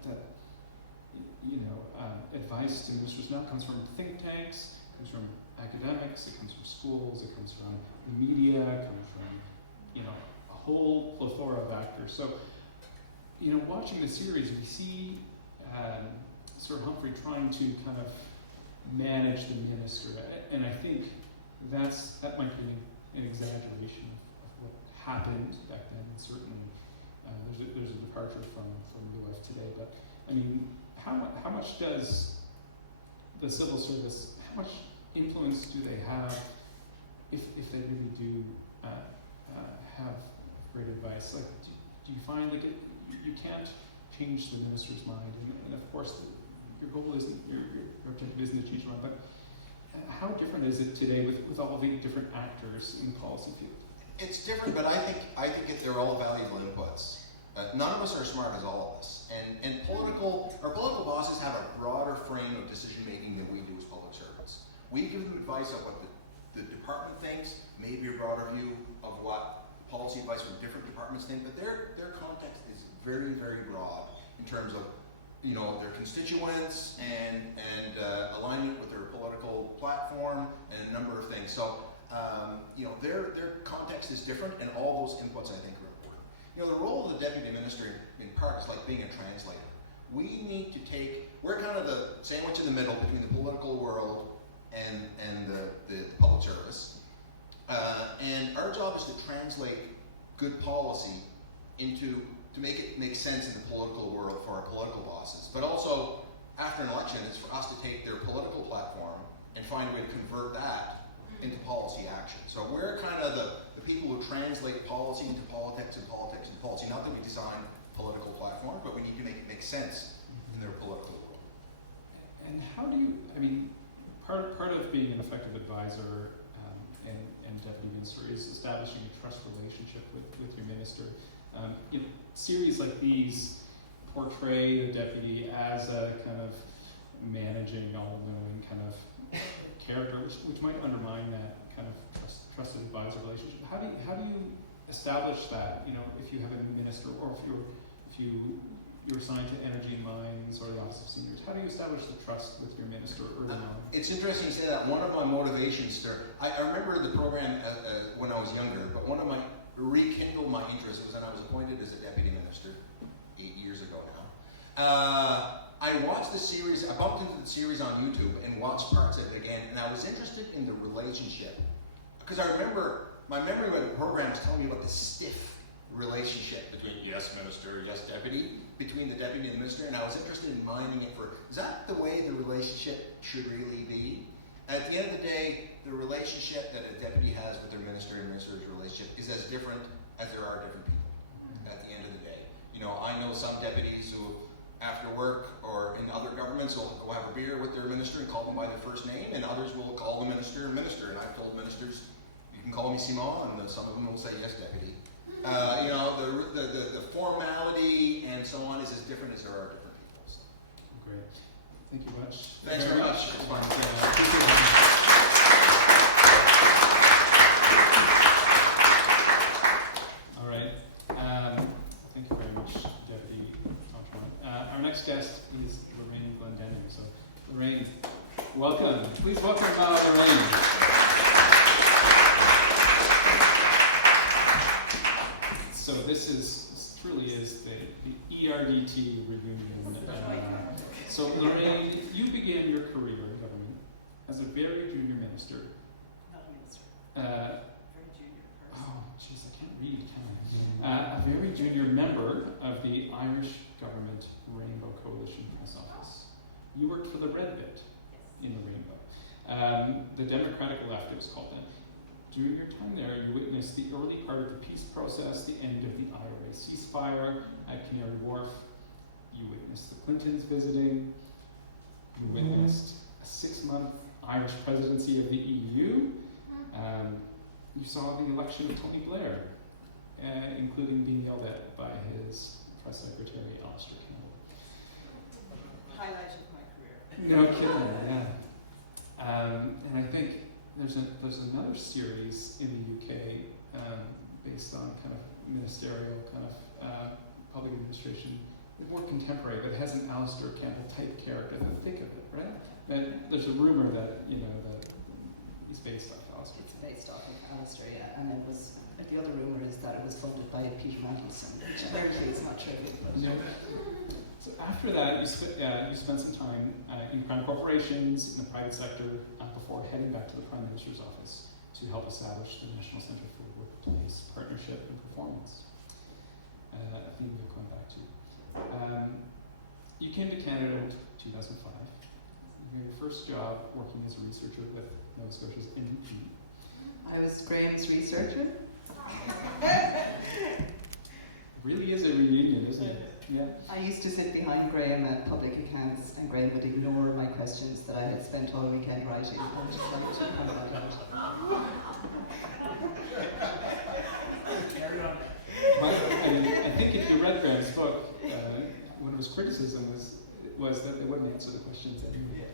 advice to ministers now comes from think tanks, comes from academics, it comes from schools, it comes from the media, it comes from a whole plethora of actors. So watching the series, we see Sir Humphrey trying to kind of manage the minister, and I think that might be an exaggeration of what happened back then. And certainly, there's a departure from the life today. But I mean, how much does the civil service? How much influence do they have if they really do have great advice? Like, do you find like you can't change the minister's mind, and of course, your goal isn't your objective isn't to change your mind, but how different is it today with all the different actors in the policy field? It's different, but I think they're all valuable inputs. None of us are as smart as all of us, and our political bosses have a broader frame of decision making than we do as public servants. We give them advice of what the department thinks, maybe a broader view of what policy advice from different departments think, but their context is very, very broad in terms of their constituents and alignment with their political platform and a number of things. So their context is different, and all those inputs I think are important. The role of the deputy minister in part is like being a translator. We need to we're kind of the sandwich in the middle between the political world and the public service. And our job is to translate good policy to make it make sense in the political world for our political bosses. But also, after an election, it's for us to take their political platform and find a way to convert that into policy action. So we're kind of the people who translate policy into politics and politics into policy. Not that we design political platform, but we need to make it make sense in their political world. And how do you, part of being an effective advisor and deputy minister is establishing a trust relationship with your minister. Series like these portray the deputy as a kind of managing, all-knowing kind of character, which might undermine that kind of trusted advisor relationship. How do you establish that? If you have a new minister, or if you're assigned to energy and mines or the office of seniors, how do you establish the trust with your minister early on? It's interesting you say that. One of my motivations I remember the program when I was younger, but one of my rekindled my interest was when I was appointed as a deputy minister 8 years ago now. I watched the series, I bumped into the series on YouTube and watched parts of it again, and I was interested in the relationship. Because I remember, my memory of the program is telling me about the stiff relationship between yes minister, yes deputy, between the deputy and the minister, and I was interested in mining it is that the way the relationship should really be? At the end of the day, the relationship that a deputy has with their minister and minister's relationship is as different as there are different people at the end of the day. I know some deputies who, after work or in other governments, will go have a beer with their minister and call them by their first name, and others will call the minister. And I've told ministers, you can call me Simon, and some of them will say, yes, deputy. The formality and so on is as different as there are different people. So. Great. Thank you much. Thanks very much. All right. Thank you very much, Deputy Antoine. Our next guest is Lorraine Glendenning. So, Lorraine, welcome. Please welcome Lorraine. So this truly is the ERDT reunion. So Lorraine, you began your career in government as a very junior minister. Not a minister. Very junior person. Oh, jeez, I can't read, can I? A very junior member of the Irish Government Rainbow Coalition Press Office. You worked for the Red Bit in the Rainbow. The Democratic Left, it was called then. During your time there, you witnessed the early part of the peace process, the end of the IRA ceasefire at Canary Wharf. You witnessed the Clintons visiting. You witnessed a 6-month Irish presidency of the EU. You saw the election of Tony Blair, including being yelled at by his press secretary, Alistair Campbell. Highlight of my career. No kidding, yeah. And I think there's another series in the UK based on kind of ministerial kind of public administration, more contemporary, but has an Alistair Campbell type character. Think of it, right? And there's a rumor that that he's based off Alistair. It's based off of Alistair, yeah. And it was the other rumor is that it was funded by Peter Mandelson, which apparently is not true. But No. So after that, you spent some time in Crown corporations, in the private sector, before heading back to the Prime Minister's office to help establish the National Centre for Workplace Partnership and Performance. A theme we'll come back to. You came to Canada in 2005. Your first job working as a researcher with Nova Scotia's NDP. I was Graham's researcher. Really is a reunion, isn't it? Yeah. I used to sit behind Graham at public accounts, and Graham would ignore my questions that I had spent all weekend writing. I would just like to point that out. Carry on. But I think if you read Graham's book, one of his criticism was that they wouldn't answer the questions anyway.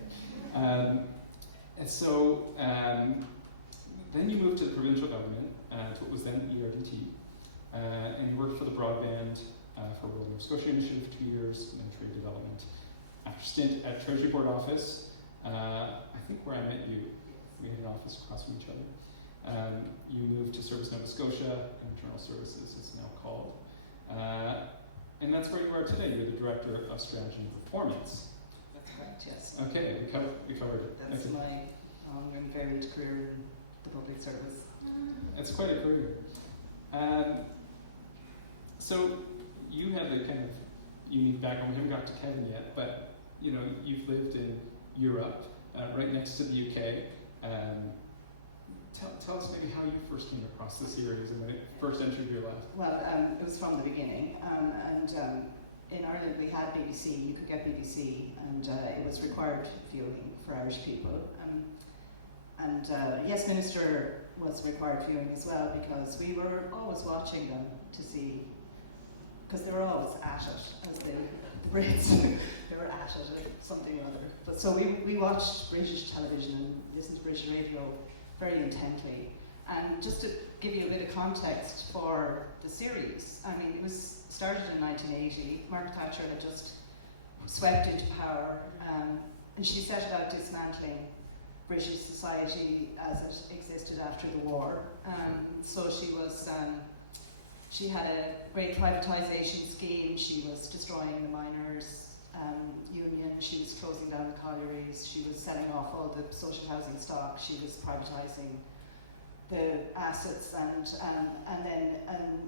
And so then you moved to the provincial government, to what was then ERDT, and you worked for the broadband for Rural Nova Scotia Initiative for 2 years, and then trade development. After a stint at Treasury Board office, I think where I met you, we had an office across from each other. You moved to Service Nova Scotia, Internal Services it's now called. And that's where you are today. You're the Director of Strategy and Performance. That's correct, yes. Okay, we covered it. That's Okay. my long and varied career in the public service. That's quite a career. So you have a kind of unique background. We haven't got to Kevin yet, but you've lived in Europe, right next to the UK. Tell us maybe how you first came across the series and when it first entered your life. Well, it was from the beginning, and in Ireland we had BBC. You could get BBC, and it was required viewing for Irish people. And Yes Minister was required viewing as well, because we were always watching them to see, because they were always at it, as the Brits. They were at it at something or other. But so we watched British television and listened to British radio very intently. And just to give you a bit of context for the series, I mean, it was started in 1980. Margaret Thatcher had just swept into power, and she set about dismantling British society as it existed after the war. So she had a great privatisation scheme. She was destroying the miners' union. She was closing down the collieries. She was selling off all the social housing stock. She was privatising the assets, and then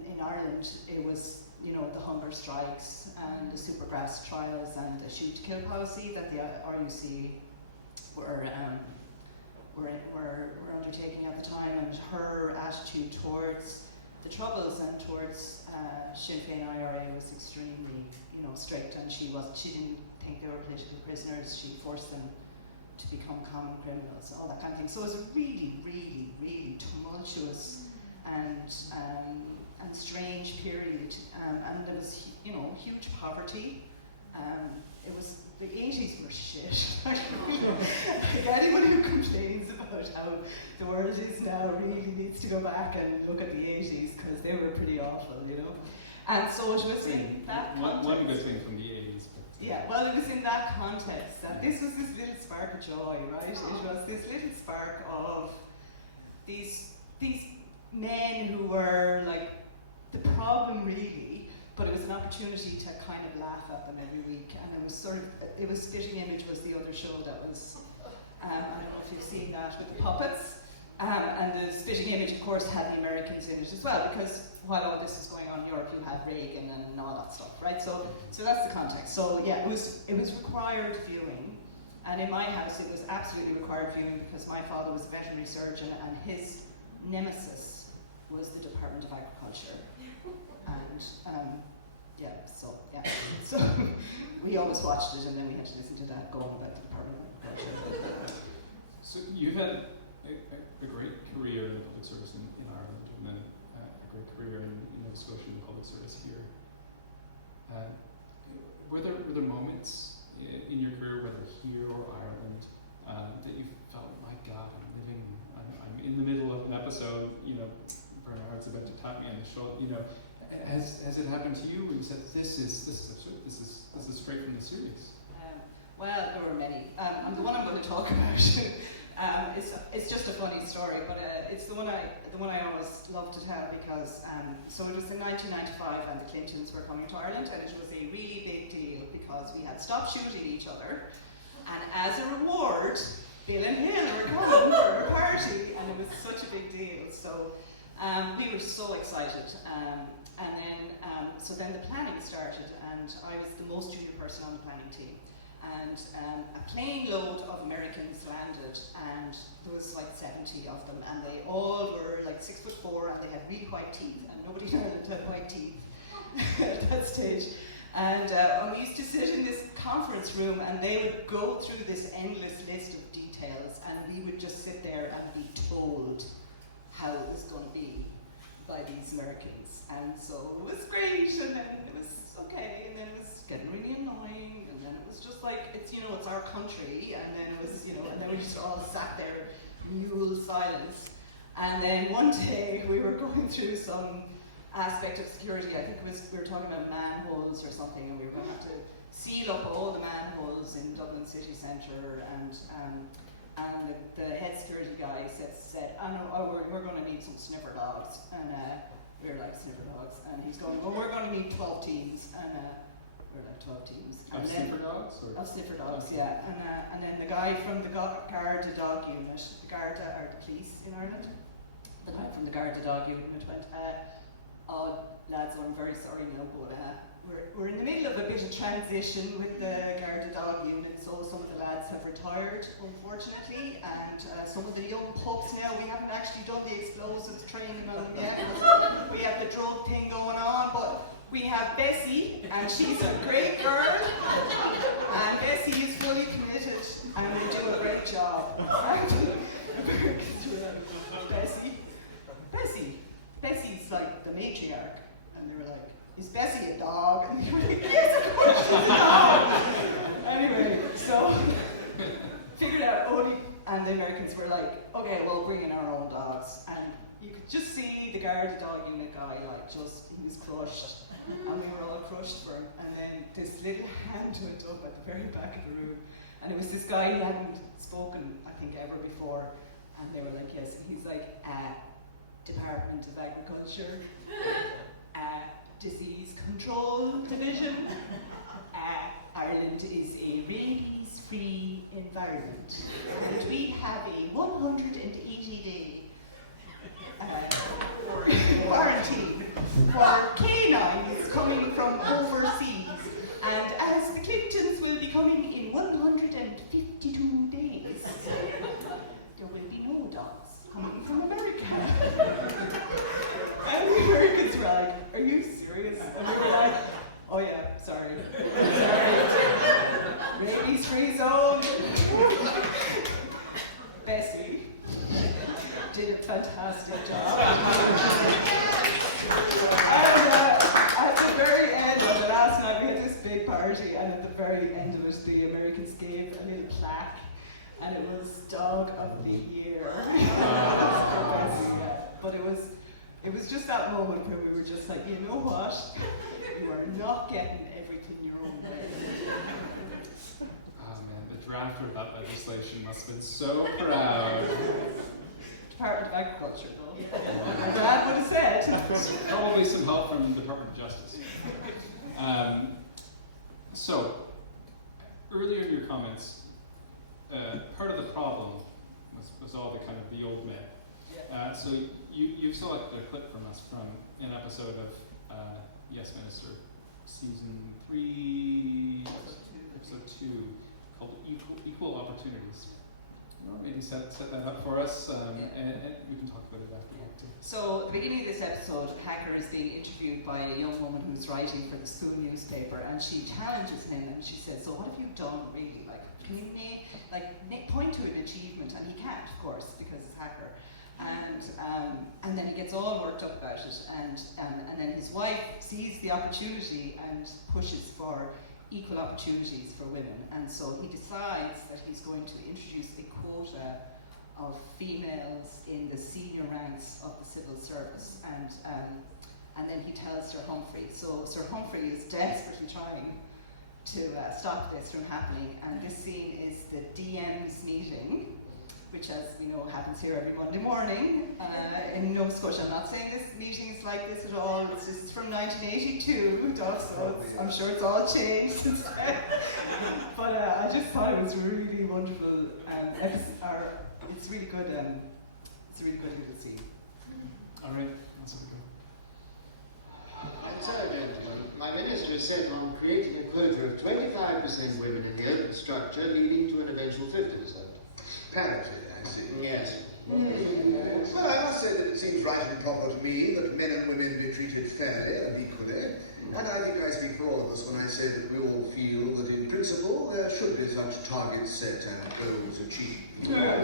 in Ireland it was the hunger strikes and the supergrass trials and the shoot to kill policy that the RUC were undertaking at the time, and her attitude towards the Troubles and towards Sinn Féin IRA was extremely strict, and she didn't think they were political prisoners. She forced them to become common criminals, all that kind of thing. So it was a really, really, really tumultuous and strange period, and there was huge poverty. It was the 80s were shit. Like anyone who complains about how the world is now really needs to go back and look at the 80s, because they were pretty awful, And so it was in that context. One good thing from the 80s. Yeah, well, it was in that context that this was this little spark of joy, right? It was this little spark of these men who were like the problem, really, but it was an opportunity to kind of laugh at them every week. And it was Spitting Image was the other show that was, I don't know if you've seen that, with the puppets. And the Spitting Image, of course, had the Americans in it as well, because while all this was going on in Europe, you had Reagan and all that stuff, right? So that's the context. So yeah, it was required viewing, and in my house it was absolutely required viewing, because my father was a veterinary surgeon, and his nemesis was the Department of Agriculture, and so we always watched it, and then we had to listen to that going about the Department of Agriculture. So you've had a great career in in the middle of an episode, Bernard's about to tap me on the shoulder. Has it happened to you where you said this is straight from the series? Well, there were many. And the one I'm going to talk about, it's just a funny story, but it's the one I always love to tell because so it was in 1995 and the Clintons were coming to Ireland, and it was a really big deal because we had stopped shooting each other, and as a reward, Bill and Hill were coming for a party, and it was such a big deal. So we were so excited, so then the planning started, and I was the most junior person on the planning team. And a plane load of Americans landed, and there was like 70 of them, and they all were like 6'4", and they had really white teeth, and nobody in Ireland had white teeth at that stage. And we used to sit in this conference room, and they would go through this endless list of details, and we would just sit there and be told how it was going to be by these Americans. And so it was great, and then it was okay, and then it was getting really annoying, and then it was just like, it's our country, and then it was, and then we just all sat there, mule silence. And then one day we were going through some aspect of security, I think we were talking about manholes or something, and we were going to have to seal up all the manholes in Dublin city centre, and the head security guy said, we're going to need some sniffer dogs, and we were like, sniffer dogs, and he's going, well, we're going to need 12 teams, and we're like 12 teams. Of sniffer dogs? Or? Of sniffer dogs, yeah. And then the guy from the Garda dog unit, the Garda are the police in Ireland, the guy from the Garda dog unit went, lads, I'm very sorry now, but we're in the middle of a bit of transition with the Garda dog unit, so some of the lads have retired, unfortunately, and some of the young pups now, we haven't actually done the explosives training on them yet. We have the drug thing going on, but we have Bessie, and she's a great girl, and Bessie is fully committed, and we do a great job. Bessie's like the matriarch, and they were like, is Bessie a dog? And they were like, yes, of course she's a dog. Anyway, so figured out and the Americans were like, okay, we'll bring in our own dogs. And you could just see the Garda dog unit guy, he was crushed. And we were all crushed for him. And then this little hand went up at the very back of the room. And it was this guy who hadn't spoken, I think, ever before. And they were like, yes. And he's like, Department of Agriculture, Disease Control Division. Ireland is a rabies-free environment, and we have a 180-day quarantine for canines coming from overseas, and as the Clintons will be coming in 152 days, there will be no dogs coming from America. And the Americans were like, are you serious? And we were like, oh yeah, sorry. Rabies-free zone. Bessie did a fantastic job. And at the very end of the last night, we had this big party, and at the very end of it, the Americans gave a little plaque, and it was Dog of the Year. But it was just that moment where we were just like, you know what? You are not getting everything your own way. Oh man, the drafter of that legislation must have been so proud. Department of Agriculture, though. My dad would have said. Probably some help from the Department of Justice. So, earlier in your comments, part of the problem was all the kind of the old men. So you've selected a clip from us from an episode of Yes Minister, season 3, episode 2, called Equal Opportunities. You know, maybe set that up for us, and we can talk about it after that too. So, at the beginning of this episode, Hacker is being interviewed by a young woman who's writing for the Spoon newspaper, and she challenges him, and she says, so what have you done really? Like, can you point to an achievement? And he can't, of course, because it's Hacker. And then he gets all worked up about it, and then his wife sees the opportunity and pushes for equal opportunities for women, and so he decides that he's going to introduce a quota of females in the civil service, and then he tells Sir Humphrey. So Sir Humphrey is desperately trying to stop this from happening, and this scene is the DM's meeting, which, as we know, happens here every Monday morning in Nova Scotia. I'm not saying this meeting is like this at all. It's just from 1982, so I'm sure it's all changed since then. But I just thought it was really wonderful. It's really good. It's a really good little scene. All right, that's okay. And so, gentlemen, my minister is set on creating a quota of 25% women in the open structure, leading to an eventual 50%. Parity, I see. Yes. Well, I must say that it seems right and proper to me that men and women be treated fairly and equally. And I think I speak for all of us when I say that we all feel that in principle there should be such targets set and goals achieved. Well,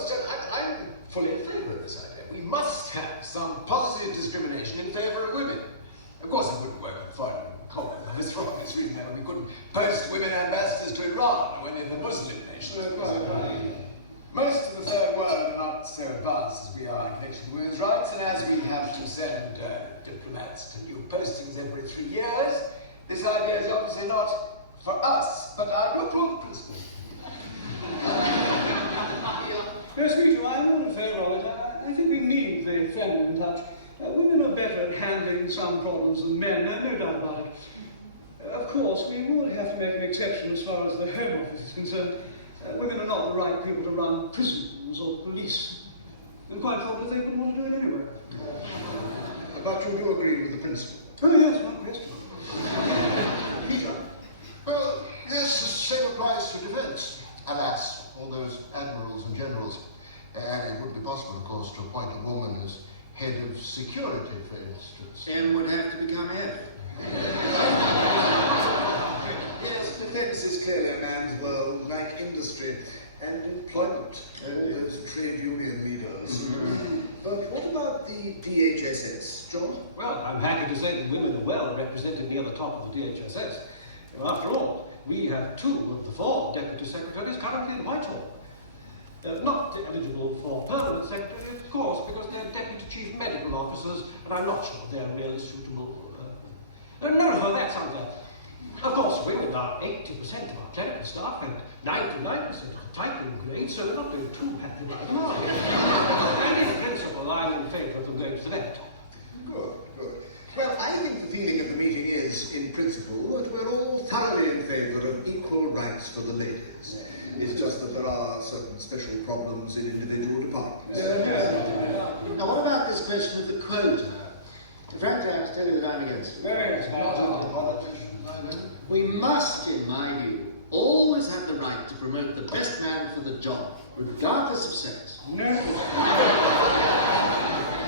Mr. I'm fully in favour of this idea. We must have some positive discrimination in favour of women. Of course, it wouldn't work with foreign colonies. That's for obvious reasons. We couldn't post women ambassadors to Iran or any of the Muslim nations. Most of the third world are not so advanced as we are in connection with women's rights, and as we have to send diplomats to new postings every 3 years, this idea is obviously not for us, but I do approve the principle. Yes, me too. I'm all in favour of it. I think we need the feminine touch. Women are better at handling some problems than men, no doubt about it. Of course, we will have to make an exception as far as the Home Office is concerned. Women are not the right people to run prisons or police. And quite frankly, they wouldn't want to do it anyway. But you do agree with the principle? Oh, yes, one question. Peter? Well, yes, the same applies to defence. Alas, all those admirals and generals. And it would be possible, of course, to appoint a woman as head of security, for instance. And would have to become head. Yes, defence is clearly a man's world, like industry and employment. All those trade union leaders. But what about the DHSS, John? Well, I'm happy to say that women are well represented near the top of the DHSS. After all, we have 2 of the 4 deputy secretaries currently in Whitehall. Not eligible for permanent secretary, of course, because they're deputy chief medical officers, and I'm not sure they're really suitable. No, that's unfair. Of course, women are 80% of our clerical staff and 99% of typing grades, so we're not doing too happy about them, are we? And in principle, I'm in favour of them going to the next top. Good, good. Well, I think the feeling of the meeting is, in principle, that we're all thoroughly in favour of equal rights for the ladies. It's just that there are certain special problems in individual departments. Now, what about this question of the quota? Frankly, I have to tell you that I'm against it. We must, in my view, always have the right to promote the best man for the job, regardless of sex.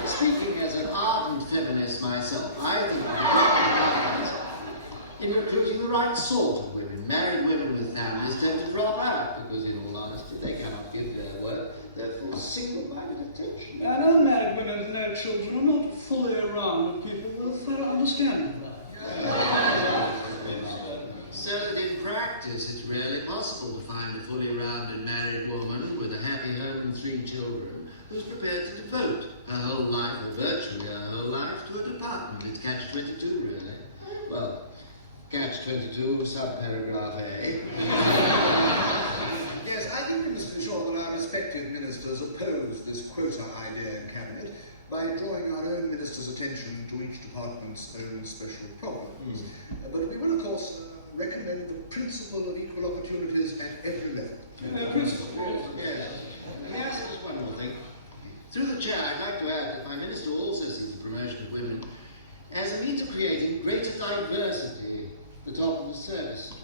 Speaking as an ardent feminist myself, I think in recruiting the right sort of women, married women with families tend to drop out because, in all honesty, they cannot give their work their full single-minded attention. And unmarried women with no children are not fully around people with a thorough understanding of that. So that in practice it's rarely possible to find a fully rounded married woman with a happy home and 3 children who's prepared to devote her whole life, or virtually her whole life, to a department. It's catch-22, really. Well, catch-22, subparagraph A. Yes, I think we must ensure that our respective ministers oppose this quota idea in Cabinet by drawing our own ministers' attention to each department's own special problems. But we will, of course, recommend the principle of equal opportunities at every level. Principle. Yes. May I say just one more thing? Through the chair, I'd like to add that my minister also sees the promotion of women as a means of creating greater diversity at the top of the service.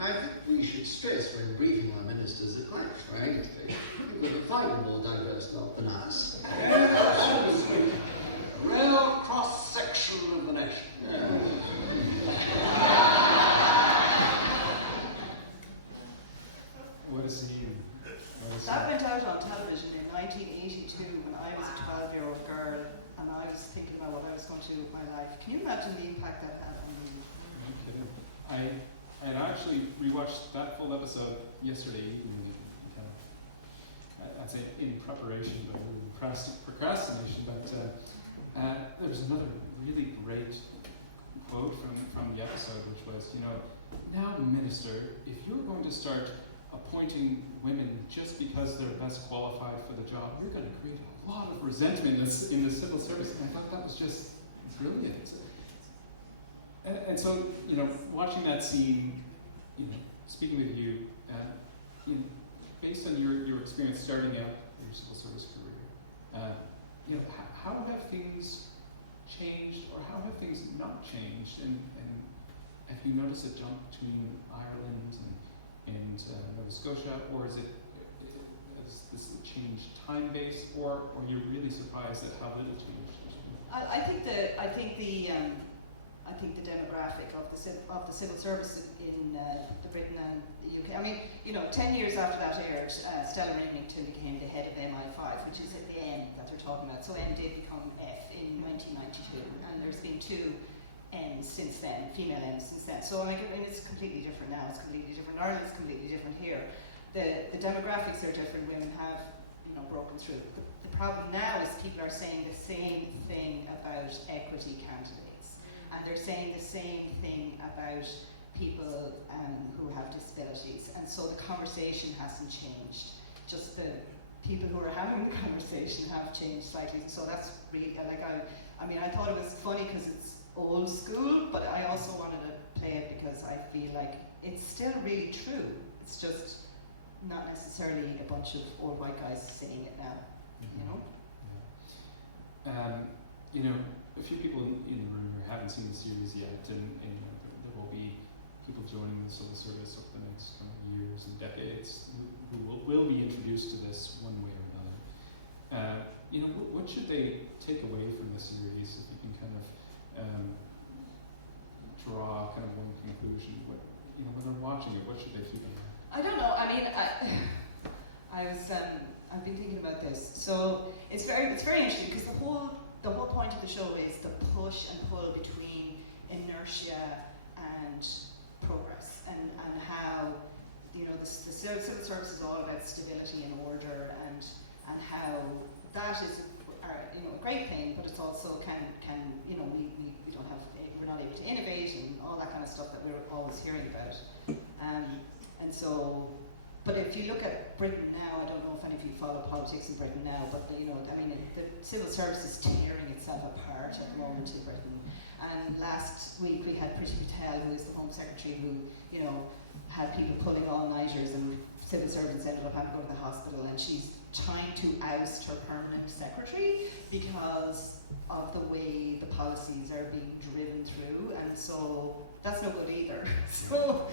I think we should stress when briefing our ministers that, quite frankly, we've got to find a more diverse lot than us. Absolutely. A real cross-section of the nation. What a scene. That went out on television in 1982 when I was a 12-year-old girl and I was thinking about what I was going to do with my life. Can you imagine the impact that had on me? No kidding. I actually rewatched that full episode yesterday evening. I'd say in preparation, but in procrastination. But there's another really great quote from the episode, which was, now, minister, if you're going to start appointing women just because they're best qualified for the job, you're going to create a lot of resentment in the civil service. And I thought that was just brilliant. And so, watching that scene, speaking with you, based on your experience starting out your civil service career, how have things changed, or how have things not changed? And have you noticed a jump between Ireland and Nova Scotia, or has this changed time-based, or you're really surprised at how little changed? I think the demographic of the civil service in the Britain and the UK. I mean, 10 years after that aired, Stella Rimington became the head of MI5, which is at the M that they're talking about. So M did become F in 1992, and there's been 2 M's since then, female M's since then. So it's completely different now. It's completely different. Ireland's completely different here. The demographics are different. Women have, broken through. The problem now is people are saying the same thing about equity candidates, and they're saying the same thing about people who have disabilities, and so the conversation hasn't changed. Just the people who are having the conversation have changed slightly. So that's really I thought it was funny because it's old school, but I also wanted to play it because I feel like it's still really true. It's just not necessarily a bunch of old white guys saying it now. Yeah. A few people in the room who haven't seen the series yet, and there will be people joining the civil service over the next years and decades who will be introduced to this one way or another. What should they take away from the series? If you can kind of draw kind of one conclusion, when they're watching it, what should they feel? I don't know. I mean, I've been thinking about this. So it's very interesting because the whole point of the show is the push and pull between inertia and progress, and how the civil service is all about stability and order, and how that is a great thing, but it's also we're not able to innovate and all that kind of stuff that we're always hearing about. But if you look at Britain now, I don't know if any of you follow politics in Britain now, but the civil service is tearing itself apart at the moment in Britain. And last week we had Priti Patel, who is the Home Secretary, who had people pulling all-nighters, and civil servants ended up having to go to the hospital, and she's trying to oust her permanent secretary because of the way the policies are being driven through, and so that's no good either. So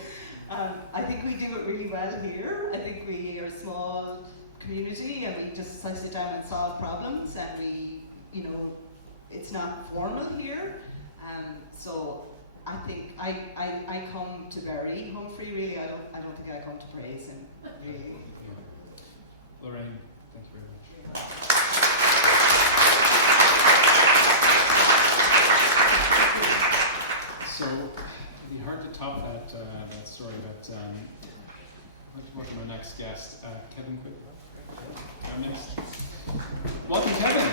I think we do it really well here. I think we are a small community, and we just sit down and solve problems, and we, it's not formal here. So I think I come to bury Humphrey, really. I don't think I come to praise him, really. Lorraine, thank you very much. So it'd be hard to top that story, but let's welcome our next guest, Kevin Quigley. Our next. Welcome, Kevin.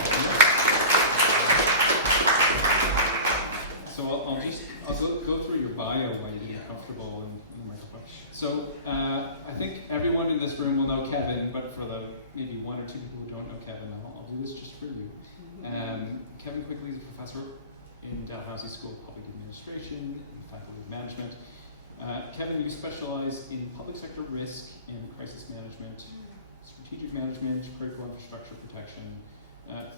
So I'll go through your bio while you get comfortable in the microphone. So I think everyone in this room will know Kevin, but for the maybe 1 or 2 people who don't know Kevin, I'll do this just for you. Kevin Quigley is a professor in Dalhousie School of Public Administration and Faculty of Management. Kevin, you specialize in public sector risk and crisis management, strategic management, critical infrastructure protection,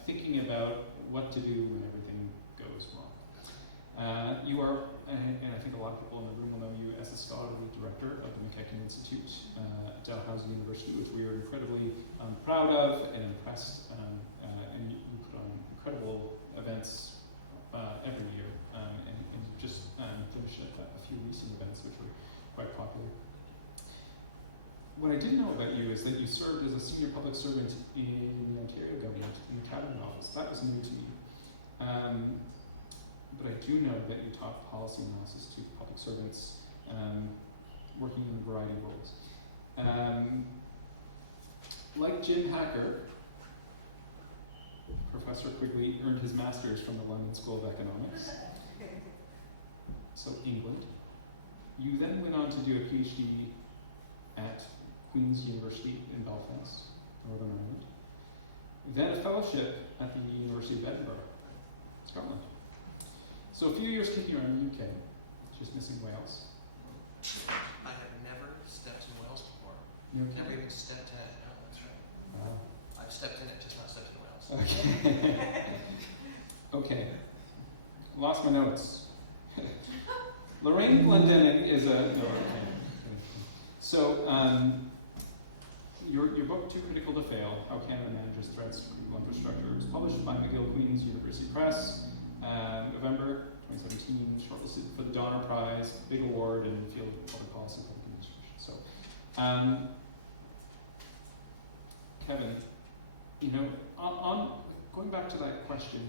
thinking about what to do when everything goes wrong. You are, and I think a lot of people in the room will know you as the scholarly director of the McKechnie Institute at Dalhousie University, which we are incredibly proud of and impressed. And you put on incredible events every year, and you just finished a few recent events which were quite popular. What I didn't know about you is that you served as a senior public servant in the Ontario government in the Cabinet Office. That was new to me. But I do know that you taught policy analysis to public servants working in a variety of roles. Like Jim Hacker, Professor Quigley earned his master's from the London School of Economics, so England. You then went on to do a PhD at Queen's University in Belfast, Northern Ireland. Then a fellowship at the University of Edinburgh, Scotland. So a few years kicking around the UK, just missing Wales. I have never stepped in Wales before. You okay? Never even stepped in it. No, that's right. I've stepped in it, just not stepped in Wales. Okay. Okay. Lost my notes. Lorraine Glendenning is a. No, okay. So, your book, Too Critical to Fail, How Canada Manages Threats to Critical Infrastructure, was published by McGill Queen's University Press, November 2017, shortlisted for the Donner Prize, big award in the field of public policy, public administration. So, Kevin, you know, on going back to that question,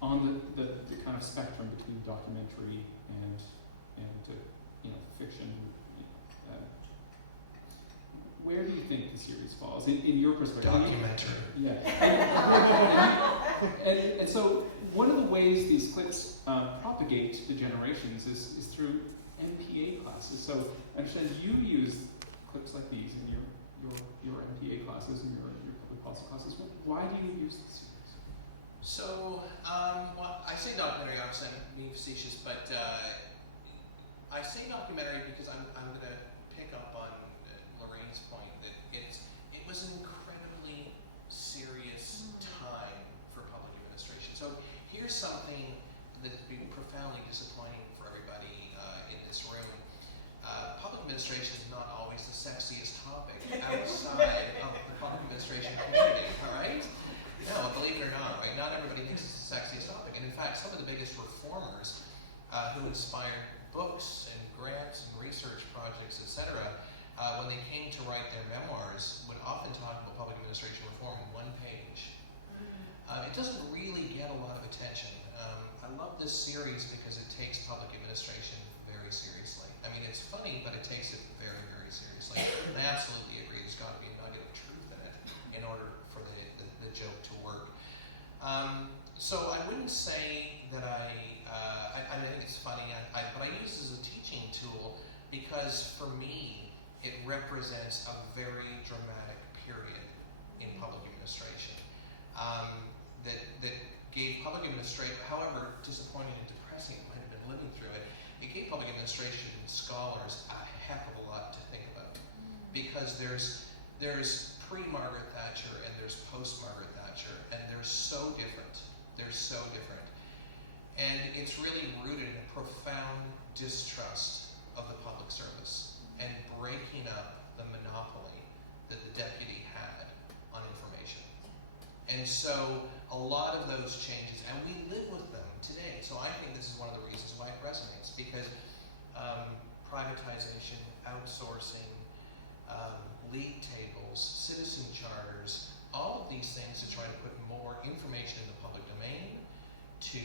on the kind of spectrum between documentary and you know, fiction, where do you think the series falls in your perspective? Documentary. Yeah. And so one of the ways these clips propagate to generations is through MPA classes. So I understand you use clips like these in your MPA classes and your public policy classes. Why do you use this series? So, well, I say documentary, obviously I'm being facetious, but I say documentary because I'm going to pick up on Lorraine's point that it was an incredibly serious time for public administration. So here's something that's been profoundly disappointing for everybody in this room. Public administration is not always the sexiest topic outside of the public administration community, all right? No, believe it or not, right? Not everybody thinks it's the sexiest topic. And in fact, some of the biggest reformers who inspired books and grants and research projects, etc., when they came to write their memoirs, would often talk about public administration reform in one page. It doesn't really get a lot of attention. I love this series because it takes public administration very seriously. I mean, it's funny, but it takes it very, very seriously. And I absolutely agree, there's got to be a nugget of truth in it in order for the joke to work. So I wouldn't say that I think it's funny, but I use it as a teaching tool because for me, it represents a very dramatic period in public administration that gave public administration, however disappointing and depressing it might have been living through it, it gave public administration scholars a heck of a lot to think about. Because there's pre-Margaret Thatcher and there's post-Margaret Thatcher, and they're so different. They're so different. And it's really rooted in a profound distrust of the public service and breaking up the monopoly that the deputy had on information. And so a lot of those changes, and we live with them today. So I think this is one of the reasons why it resonates, because privatization, outsourcing, league tables, citizen charters, all of these things to try to put more information in the public domain, to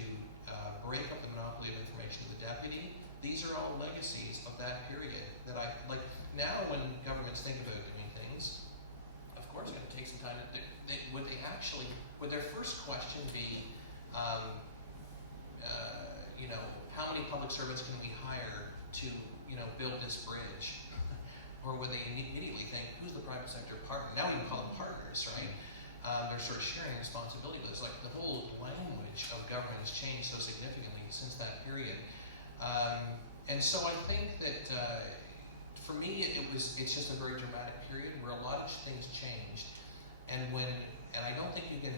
break up the monopoly of information of the deputy. These are all legacies of that period that I like. Now when governments think about doing things, of course it takes some time. Would their first question be, you know, how many public servants can we hire to, you know, build this bridge? Or would they immediately think, who's the private sector partner? Now we can call them partners, right? They're sort of sharing responsibility with us. Like the whole language of government has changed so significantly since that period. And so I think that for me, it's just a very dramatic period where a lot of things changed. And I don't think you can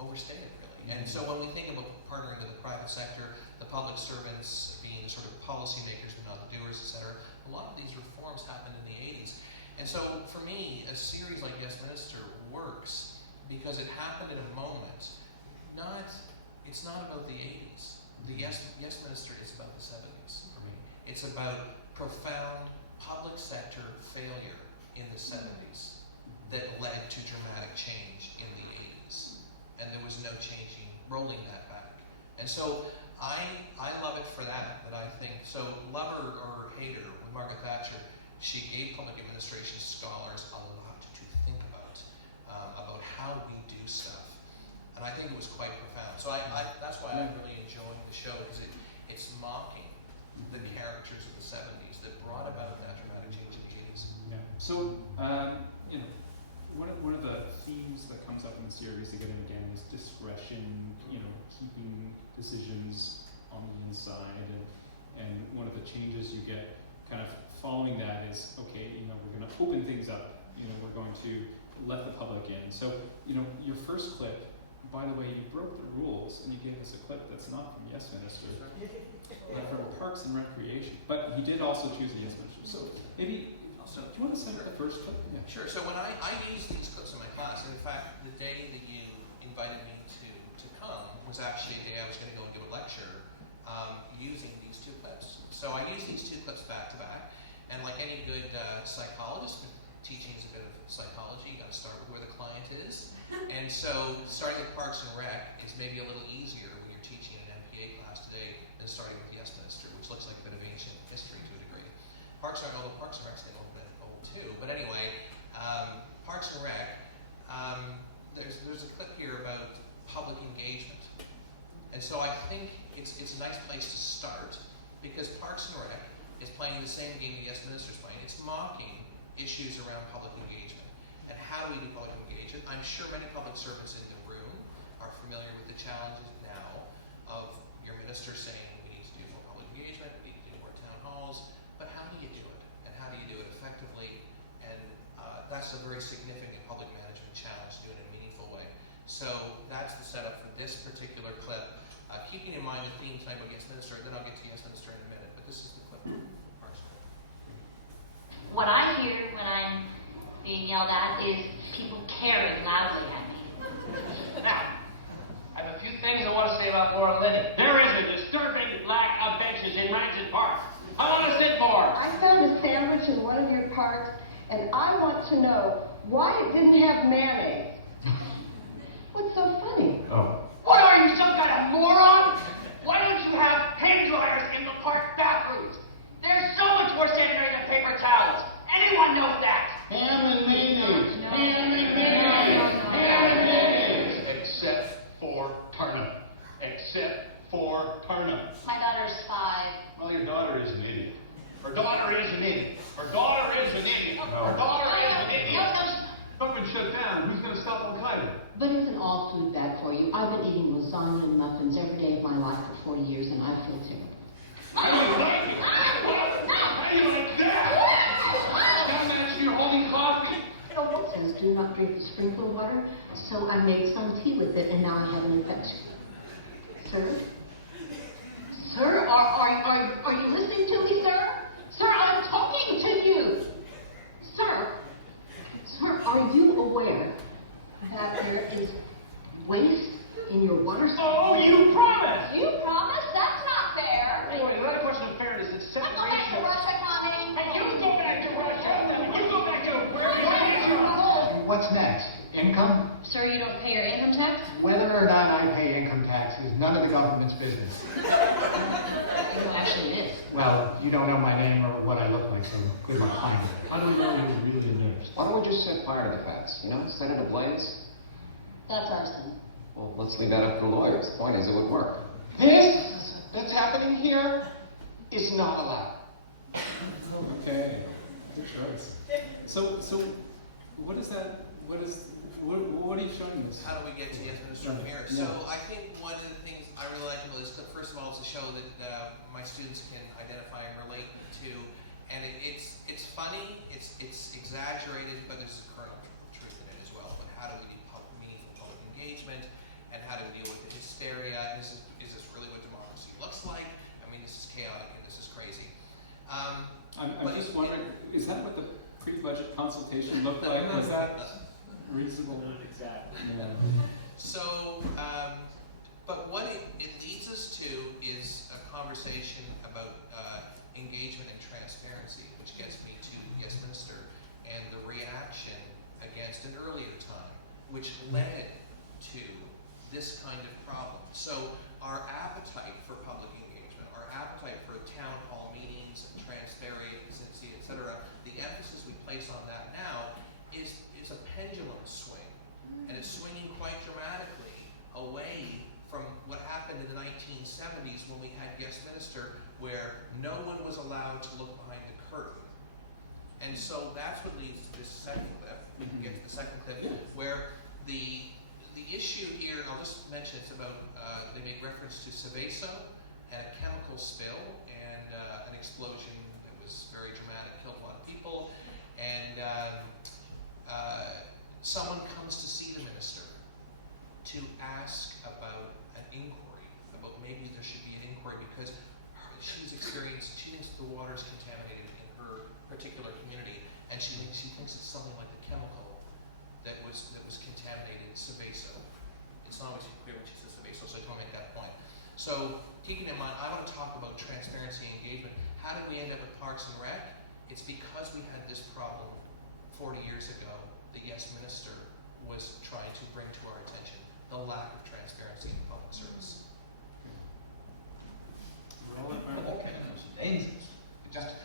overstate it really. And so when we think about partnering with the private sector, the public servants being the sort of policymakers but not the doers, etc., a lot of these reforms happened in the 80s. And so for me, a series like Yes Minister works because it happened in a moment. It's not about the 80s. The Yes Minister is about the 70s for me. It's about profound public sector failure in the 70s that led to dramatic change in the 80s. And there was no changing, rolling that back. And so I love it for that I think, so love her or hate her, with Margaret Thatcher, she gave public administration scholars a lot to think about. And I think it was quite profound. So that's why I'm really enjoying the show, because it's mocking the characters of the 70s that brought about that dramatic change in the 80s. Yeah. So, you know, one of the themes that comes up in the series again and again is discretion, you know, keeping decisions on the inside, and one of the changes you get kind of following that is, okay, you know, we're going to open things up, you know, we're going to let the public in. So, you know, your first clip, by the way, you broke the rules and you gave us a clip that's not from Yes Minister, from Parks and Recreation, but he did also choose a Yes Minister. So maybe, do you want to send the first clip? Yeah. Sure. So when I use these clips in my class, and in fact, the day that you invited me to come was actually a day I was going to go and give a lecture using these two clips. So I use these two clips back to back, and like any good psychologist, teaching is a bit of psychology. You got to start with where the client is, and so starting with Parks and Rec is maybe a little easier when you're teaching an MPA class today than starting with Yes Minister, which looks like a bit of ancient history to a degree. Although Parks and Rec's a little bit old too, but anyway, Parks and Rec. There's a clip here about public engagement, and so I think it's a nice place to start, because Parks and Rec is playing the same game the Yes Minister's playing. It's mocking issues around public engagement. And how do we do public engagement? I'm sure many public servants in the room are familiar with the challenges now of your minister saying we need to do more public engagement, we need to do more town halls, but how do you do it? And how do you do it effectively? And that's a very significant public management challenge to do it in a meaningful way. So that's the setup for this particular clip. Keeping in mind the theme tonight about Yes Minister, then I'll get to Yes Minister in a minute, but this is the clip. What I hear when I'm being yelled at is people caring loudly at me. Now, I have a few things I want to say about Laura Glendenning. There is a disturbing lack of benches in Rankin Park. I want to sit more. I found a sandwich in one of your parks, and I want to know why it didn't have mayonnaise. What's so funny? Oh. What are you, some kind of moron? Why don't you have hand dryers in the park bathrooms? They're so much more sanitary than paper towels. Anyone knows that. Ham and mayonnaise. Ham and mayonnaise. Ham and mayonnaise. Except for turnip. Except for turnip. My daughter's 5. Well, your daughter is an idiot. Her daughter is an idiot. Her daughter is an idiot. No. Her daughter is an idiot. Up and shut down. Who's going to stop Al-Qaeda? But isn't all food bad for you? I've been eating lasagna and muffins every day of my life for 40 years, and I feel terrible. How do you like it? How do you like that? Stand next to your holy coffee. You know, it says do not drink the sprinkler water, so I made some tea with it, and now I have an infection. Sir? Sir, are you listening to me, sir? Sir, I'm talking to you. Sir, are you aware that there is waste in your water supply? Oh, you promised! You promised? That's not fair. Anyway, the other question of fairness is separation. I'm going back to Russia, Connie. Hey, you go back to Russia! You go back to where? What's next? Income? Sir, you don't pay your income tax? Whether or not I pay income tax is none of the government's business. Actually, it is. Well, you don't know my name or what I look like, so good luck finding it. How do we know he really lives? Why don't we just set fire to the fence? You know, set it ablaze. That's arson. Well, let's leave that up to lawyers. The point is, it would work. This that's happening here is not allowed. Okay, good choice. So what is that? What are you showing us? How do we get to Yes Minister from here? Yeah. So I think one of the things I really like about this clip, first of all, it's a show that my students can identify and relate to, and it's funny, it's exaggerated, but there's a kernel of truth in it as well. But how do we do meaningful public engagement, and how do we deal with the hysteria? And is this really what democracy looks like? I mean, this is chaotic and this is crazy. I'm just wondering, is that what the pre-budget consultation looked like? Was that reasonable? Not exactly. Yeah. So, but what it leads us to is a conversation about engagement and transparency, which gets me to Yes Minister and the reaction against an earlier time, which led to this kind of problem. So our appetite for public engagement, our appetite for town hall meetings and transparency, etc., the emphasis we place on that now is a pendulum swing, and it's swinging quite dramatically away from what happened in the 1970s when we had guest minister, where no one was allowed to look behind the curtain. And so that's what leads to this second clip. We can get to the second clip, where the issue here, I'll just mention, it's about, they made reference to Seveso and a chemical spill and an explosion that was very dramatic, killed a lot of people, and someone comes to see the minister to ask about an inquiry, about maybe there should be an inquiry because she thinks the water is contaminated in her particular community, and she thinks it's something like the chemical that was contaminated Seveso. It's not always clear when she says Seveso, so I don't make that point. So keeping in mind, I want to talk about transparency and engagement. How did we end up with Parks and Rec? It's because we had this problem 40 years ago. The yes minister was trying to bring to our attention the lack of transparency in the public service.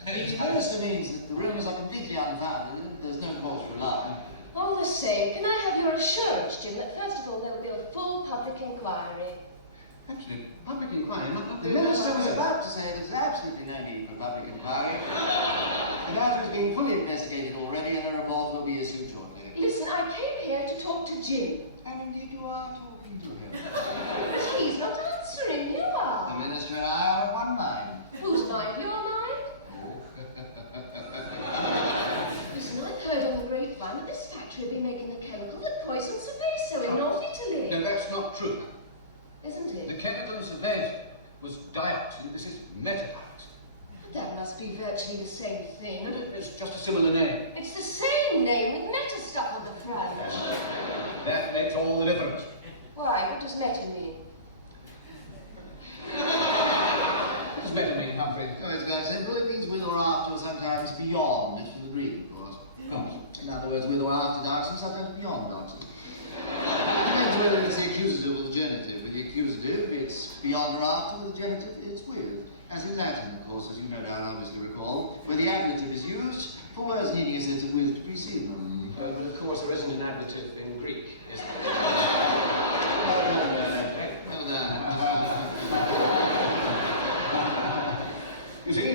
It also means that the rooms are completely unfounded and there's no cause for alarm. On the same, can I have your assurance, Jim, that first of all there will be a full public inquiry? Actually, public inquiry? The minister was about to say there's absolutely no need for public inquiry. The matter is being fully investigated already and a report will be issued shortly. Listen, I came here to talk to Jim. And indeed you are talking to him. But he's not answering, you are. The minister and I are of one mind. Whose mind? Your mind? Listen, I've heard on the grapevine that this factory will be making a chemical that poisons Seveso in North Italy. No, that's not true. Isn't it? The chemical in Seveso was dioxin. This is metapite. That must be virtually the same thing. It's just a similar name. It's the same name with meta stuck on the front. That makes all the difference. Why? What does meta mean? What does meta mean, Humphrey? Oh, it's very simple. It means with or after, sometimes beyond. It's from the Greek, of course. In other words, with or after dioxin, sometimes beyond dioxin. Depends whether it's the accusative or the genitive. With the accusative, it's beyond or after. With the genitive, it's with. As in Latin, of course, as you no doubt obviously recall, where the adjective is used for words needing a sense of with to precede them. But of course there isn't an adjective in Greek, is there? Well done. You see?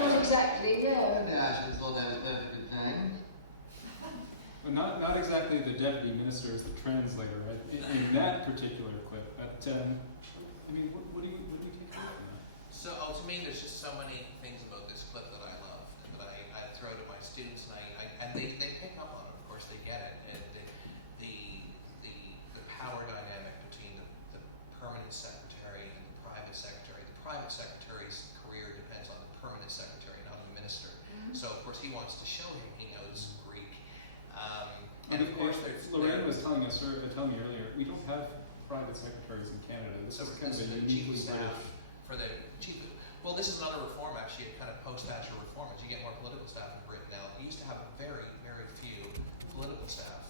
Not exactly, no. I should have thought that was perfectly plain. But not exactly the deputy minister as the translator, right? In that particular clip. But I mean, what do you take from that? So to me, there's just so many things about this clip that I love, and that I throw to my students, and they pick up on it. Of course, they get it, and the power dynamic between the permanent secretary and the private secretary. The private secretary's career depends on the permanent secretary, not the minister. So of course, he wants to show him he knows Greek, and of course, Lorraine was telling me earlier, we don't have private secretaries in Canada. This is kind of a uniquely British. For the chief, well, this is another reform actually, a kind of post-Thatcher reform. As you get more political staff in Britain now, we used to have very, very few political staff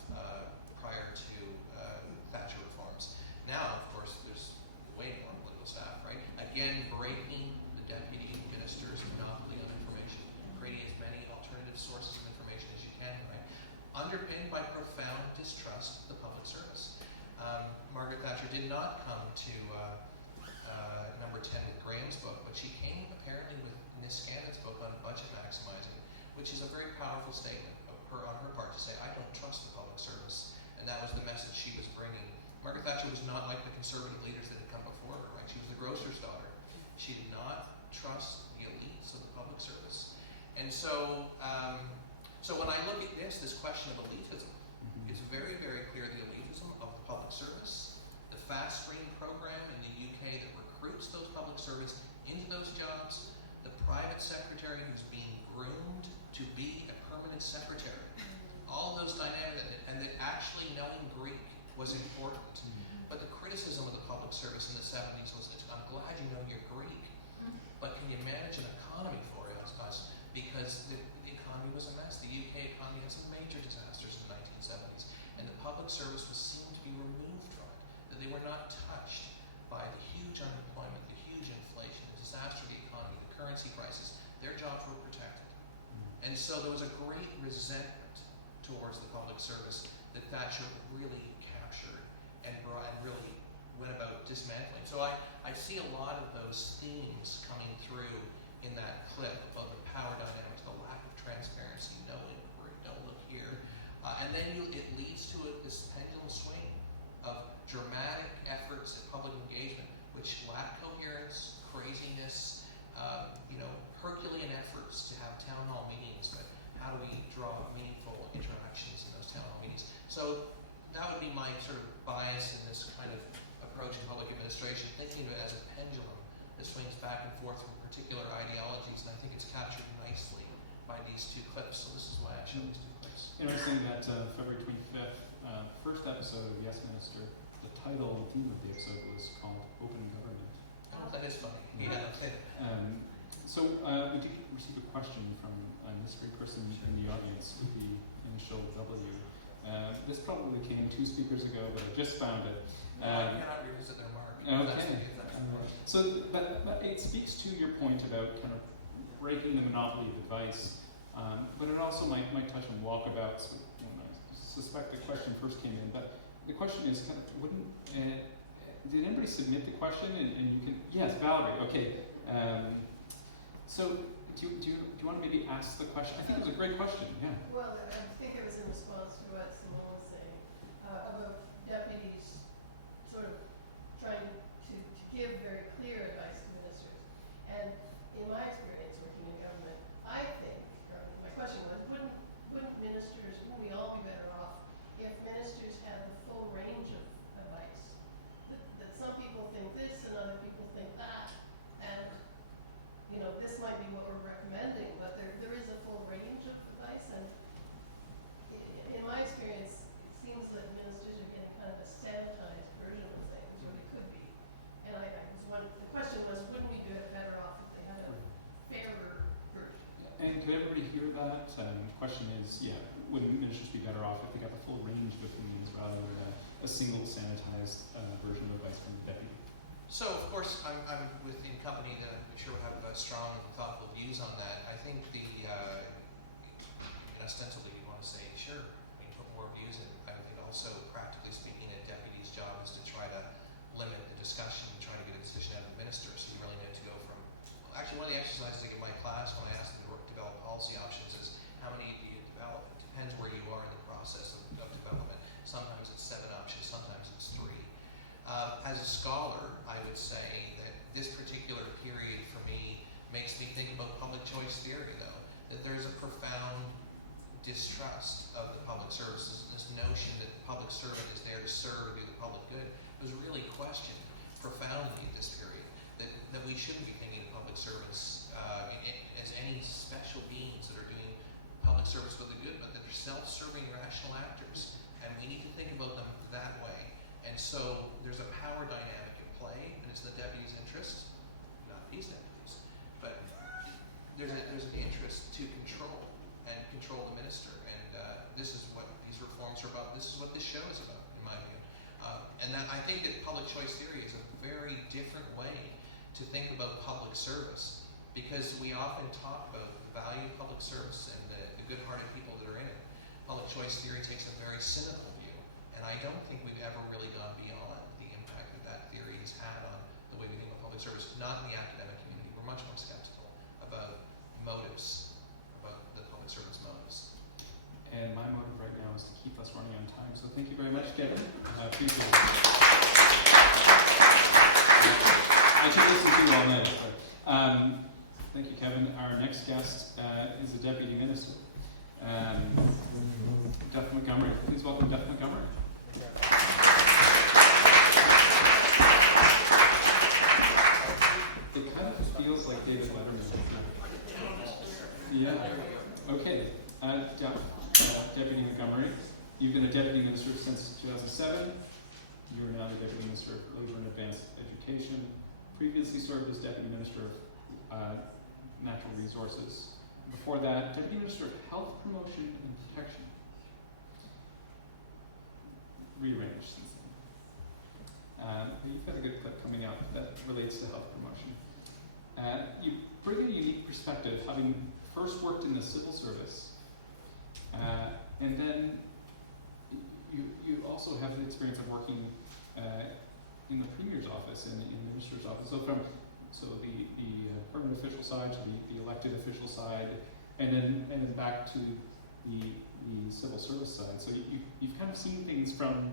prior to Thatcher reforms. Now, of course, there's way more political staff, right? Again, breaking the deputy minister's monopoly on information, creating as many alternative sources of information as you can, right? Underpinned by profound distrust of the public service. Margaret Thatcher did not come to number 10 with Graham's book, but she came apparently with Niskanen book on budget maximizing, which is a very powerful statement on her part to say, I don't trust the public service. And that was the message she was bringing. Margaret Thatcher was not like the conservative leaders that had come before her, right? She was the grocer's daughter. She did not trust the elites of the public service. And so, so when I look at this question of elitism, it's very, very clear the elitism of the public service, the fast screen program in the UK that recruits those public servants into those jobs, the private secretary who's being groomed to be a permanent secretary. All those dynamics, and that actually knowing Greek was important. But the criticism of the public service in the 70s was, I'm glad you know your Greek, but can you manage an economy for us? Because the economy was a mess. The UK economy had some major disasters in the 1970s, and the public service was seen to be removed from it, that they were not touched by the huge unemployment, the huge inflation, the disaster of the economy, the currency crisis. Their jobs were protected. And so there was a great resentment towards the public service that Thatcher really captured. and really went about dismantling. So I see a lot of those themes coming through in that clip about the power dynamics, the lack of transparency, no inquiry, don't look here. And then it leads to this pendulum swing of dramatic efforts at public engagement, which lack coherence, craziness, Herculean efforts to have town hall meetings, but how do we draw meaningful interactions in those town hall meetings? So that would be my sort of bias in this kind of approach in public administration, thinking of it as a pendulum that swings back and forth from particular ideologies, and I think it's captured nicely by these two clips. So this is why I show these two clips. Interesting that February 25th, first episode of Yes Minister, the title and theme of the episode was called Open Government. Oh, that is funny. Yeah. So we did receive a question from this great person in the audience with the initial W. This probably came 2 speakers ago, but I just found it. I cannot revisit their mark. Okay. But it speaks to your point about kind of breaking the monopoly of advice, but it also might touch on walkabouts. I suspect the question first came in, but the question is kind of, did anybody submit the question? And you can, yes, Valerie, okay. So do you want to maybe ask the question? I think it was a great question, yeah. Well, I think it was in response to what Simone was saying about deputies sort of trying to give very clear advice to ministers. And in my experience working in government, I think, or my question was, wouldn't we all be better off if ministers had the full range of advice? That some people think this and other people think that, and this might be what we're recommending, but there is a full range of advice, and in my experience, it seems that ministers are getting kind of a sanitized version of things, or they could be. And the question was, wouldn't we do it better off if they had a fairer version? And could everybody hear that? The question is, wouldn't ministers be better off if they got the full range of opinions rather than a single sanitized version of advice from the deputy? So, of course, I'm within company that I'm sure will have strong and thoughtful views on that. I think ostensibly you want to say, sure, we can put more views in. I think also, practically speaking, a deputy's job is to try to limit the discussion and try to get a decision out of the minister. So you really need to go from, actually one of the exercises I give my class when I ask them to develop policy options is, how many do you develop? It depends where you are in the process of development. Sometimes it's 7 options, sometimes it's 3. As a scholar, I would say that this particular period for me makes me think about public choice theory, though. That there's a profound distrust of the public services, this notion that the public servant is there to serve, do the public good. It was really questioned profoundly in this period, that we shouldn't be thinking of public servants as any special beings that are doing public service for the good, but that they're self-serving rational actors, and we need to think about them that way. And so there's a power dynamic at play, and it's the deputy's interest, not these deputies, but there's an interest to control the minister, and this is what these reforms are about. This is what this show is about, in my view. And I think that public choice theory is a very different way to think about public service, because we often talk about the value of public service and the good-hearted people that are in it. Public choice theory takes a very cynical view, and I don't think we've ever really gone beyond the impact that theory has had on the way we think about public service. Not in the academic community. We're much more skeptical about motives, about the public servant's motives. And my motive right now is to keep us running on time. So thank you very much, Kevin. Appreciate it. I could listen to you all night. But, thank you, Kevin. Our next guest is the Deputy Minister, Duff Montgomerie. Please welcome Duff Montgomerie. It kind of feels like David Letterman. Yeah. Okay. Deputy Montgomerie, you've been a Deputy Minister since 2007. You are now the Deputy Minister of Labor and Advanced Education. Previously served as Deputy Minister of Natural Resources. Before that, Deputy Minister of Health Promotion and Protection. Rearranged since then. You've got a good clip coming out that relates to health promotion. You bring a unique perspective, having first worked in the civil service, and then you also have the experience of working in the Premier's office and in the Minister's office. So from the permanent official side to the elected official side, and then back to the civil service side. So you've kind of seen things from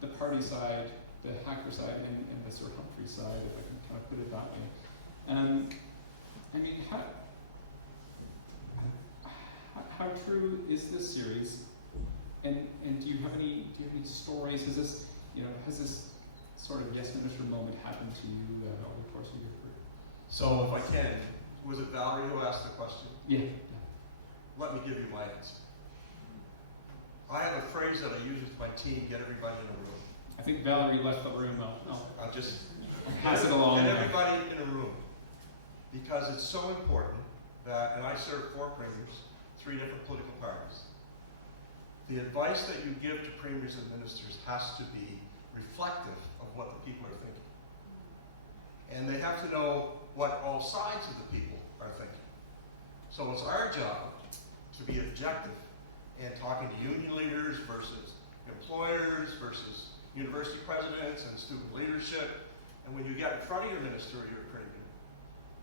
the party side, the hacker side, and the Sir Humphrey side, if I can kind of put it that way. I mean, how true is this series? And do you have any stories? Has this sort of yes minister moment happened to you over the course of your career? So if I can, was it Valerie who asked the question? Yeah. Let me give you my answer. I have a phrase that I use with my team: get everybody in a room. I think Valerie left the room. I'll just pass it along. Get everybody in a room, because it's so important that, and I serve 4 premiers, 3 different political parties. The advice that you give to premiers and ministers has to be reflective of what the people are thinking. And they have to know what all sides of the people are thinking. So it's our job to be objective and talking to union leaders versus employers versus university presidents and student leadership. And when you get in front of your minister or your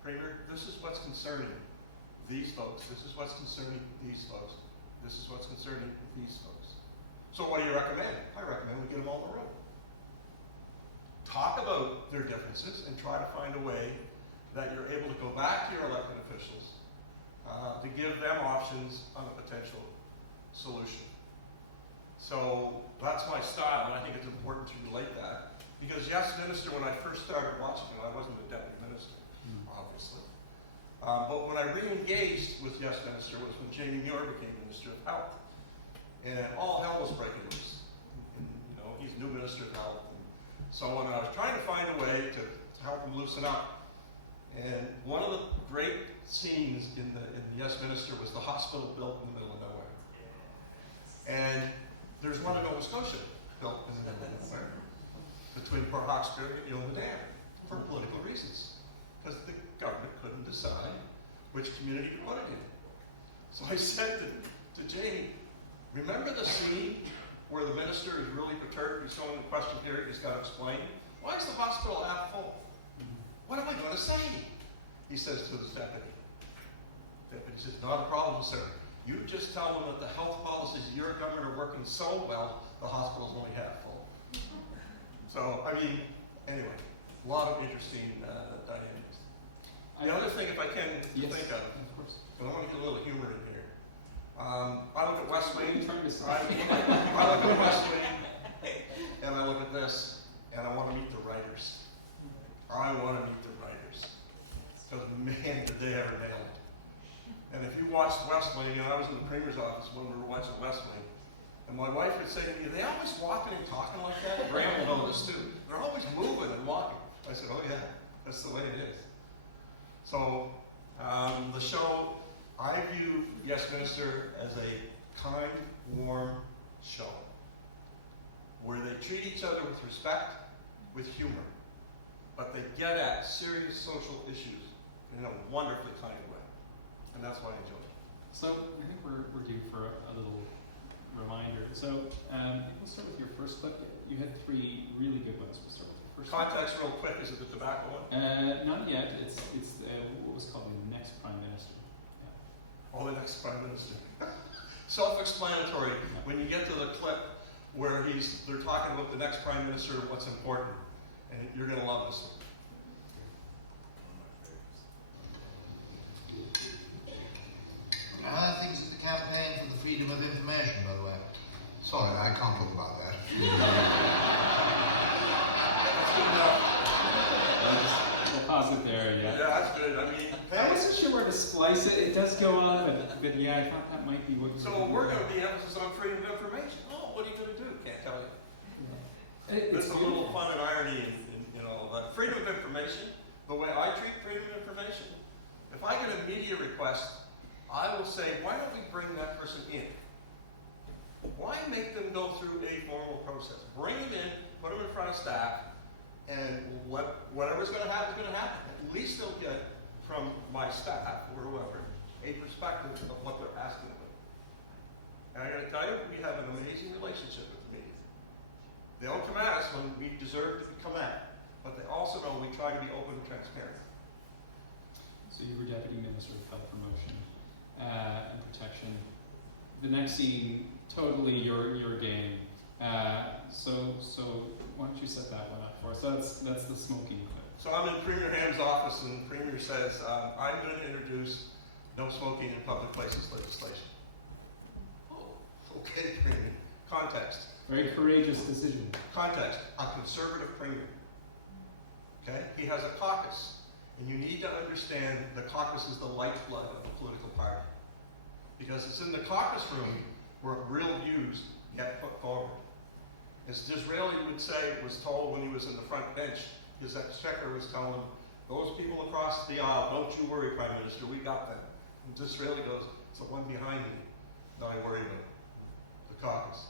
premier, this is what's concerning these folks. This is what's concerning these folks. This is what's concerning these folks. So what do you recommend? I recommend we get them all in the room. Talk about their differences and try to find a way that you're able to go back to your elected officials to give them options on a potential solution. So that's my style, and I think it's important to relate that. Because yes, minister, when I first started watching it, I wasn't a deputy minister, obviously. But when I re-engaged with Yes Minister was when Jamie Muir became Minister of Health. And all hell was breaking loose. And, he's new Minister of Health and so on. And I was trying to find a way to help him loosen up. And one of the great scenes in Yes Minister was the hospital built in the middle of nowhere. And there's one in Nova Scotia built in the middle of nowhere between Port Hawkesbury and the Dam for political reasons. Because the government couldn't decide which community to put it in. So I said to Jamie, remember the scene where the minister is really perturbed? He's showing the question here, he's got to explain. Why is the hospital half full? What am I going to say? He says to his deputy. Deputy says, not a problem, sir. You just tell them that the health policies of your government are working so well, the hospital's only half full. So, anyway, a lot of interesting dynamics. The other thing, if I can think of, and I want to get a little humor in here. I look at West Wing. I look at West Wing, and I look at this, and I want to meet the writers. I want to meet the writers. Because, man, did they ever nail it. And if you watched West Wing, and I was in the Premier's office when we were watching West Wing, and my wife would say to me, are they always walking and talking like that? Graham will know this too. They're always moving and walking. I said, oh yeah, that's the way it is. So, the show, I view Yes Minister as a kind, warm show where they treat each other with respect, with humor, but they get at serious social issues in a wonderfully kind way. And that's why I enjoy it. So, I think we're due for a little reminder. So, we'll start with your first clip. You had 3 really good ones. We'll start with the first Context real quick, is it the tobacco one? Not yet. It's what was called the next Prime Minister. Yeah. Oh, the next Prime Minister. Self-explanatory. When you get to the clip where they're talking about the next Prime Minister and what's important, and you're going to love this one. How are things at the campaign for the freedom of information, by the way? Sorry, I can't talk about that. That's good enough. We'll pause it there, yeah. Yeah, that's good. I wasn't sure where to splice it. It does go on, but yeah, I thought that might be what you So we're going to be emphasis on freedom of information. Oh, what are you going to do? Can't tell you. Yeah. There's a little fun and irony in all of that. Freedom of information, the way I treat freedom of information, if I get a media request, I will say, why don't we bring that person in? Why make them go through a formal process? Bring them in, put them in front of staff, and whatever's going to happen is going to happen. At least they'll get from my staff or whoever a perspective of what they're asking of me. And I got to tell you, we have an amazing relationship with the media. They don't come at us when we deserve to come at, but they also know we try to be open and transparent. So you were Deputy Minister of Health Promotion and Protection. The next scene, totally your game. So why don't you set that one up for us? That's the smoking clip. So I'm in Premier Ham's office, and the Premier says, I'm going to introduce no smoking in public places legislation. Oh, okay, Premier. Context. Very courageous decision. Context. A conservative Premier. Okay? He has a caucus. And you need to understand the caucus is the lifeblood of the political party. Because it's in the caucus room where real views get put forward. As Disraeli would say, was told when he was in the front bench, his exchequer was telling him, those people across the aisle, don't you worry, Prime Minister, we got them. And Disraeli goes, it's the one behind me that I worry about, the caucus.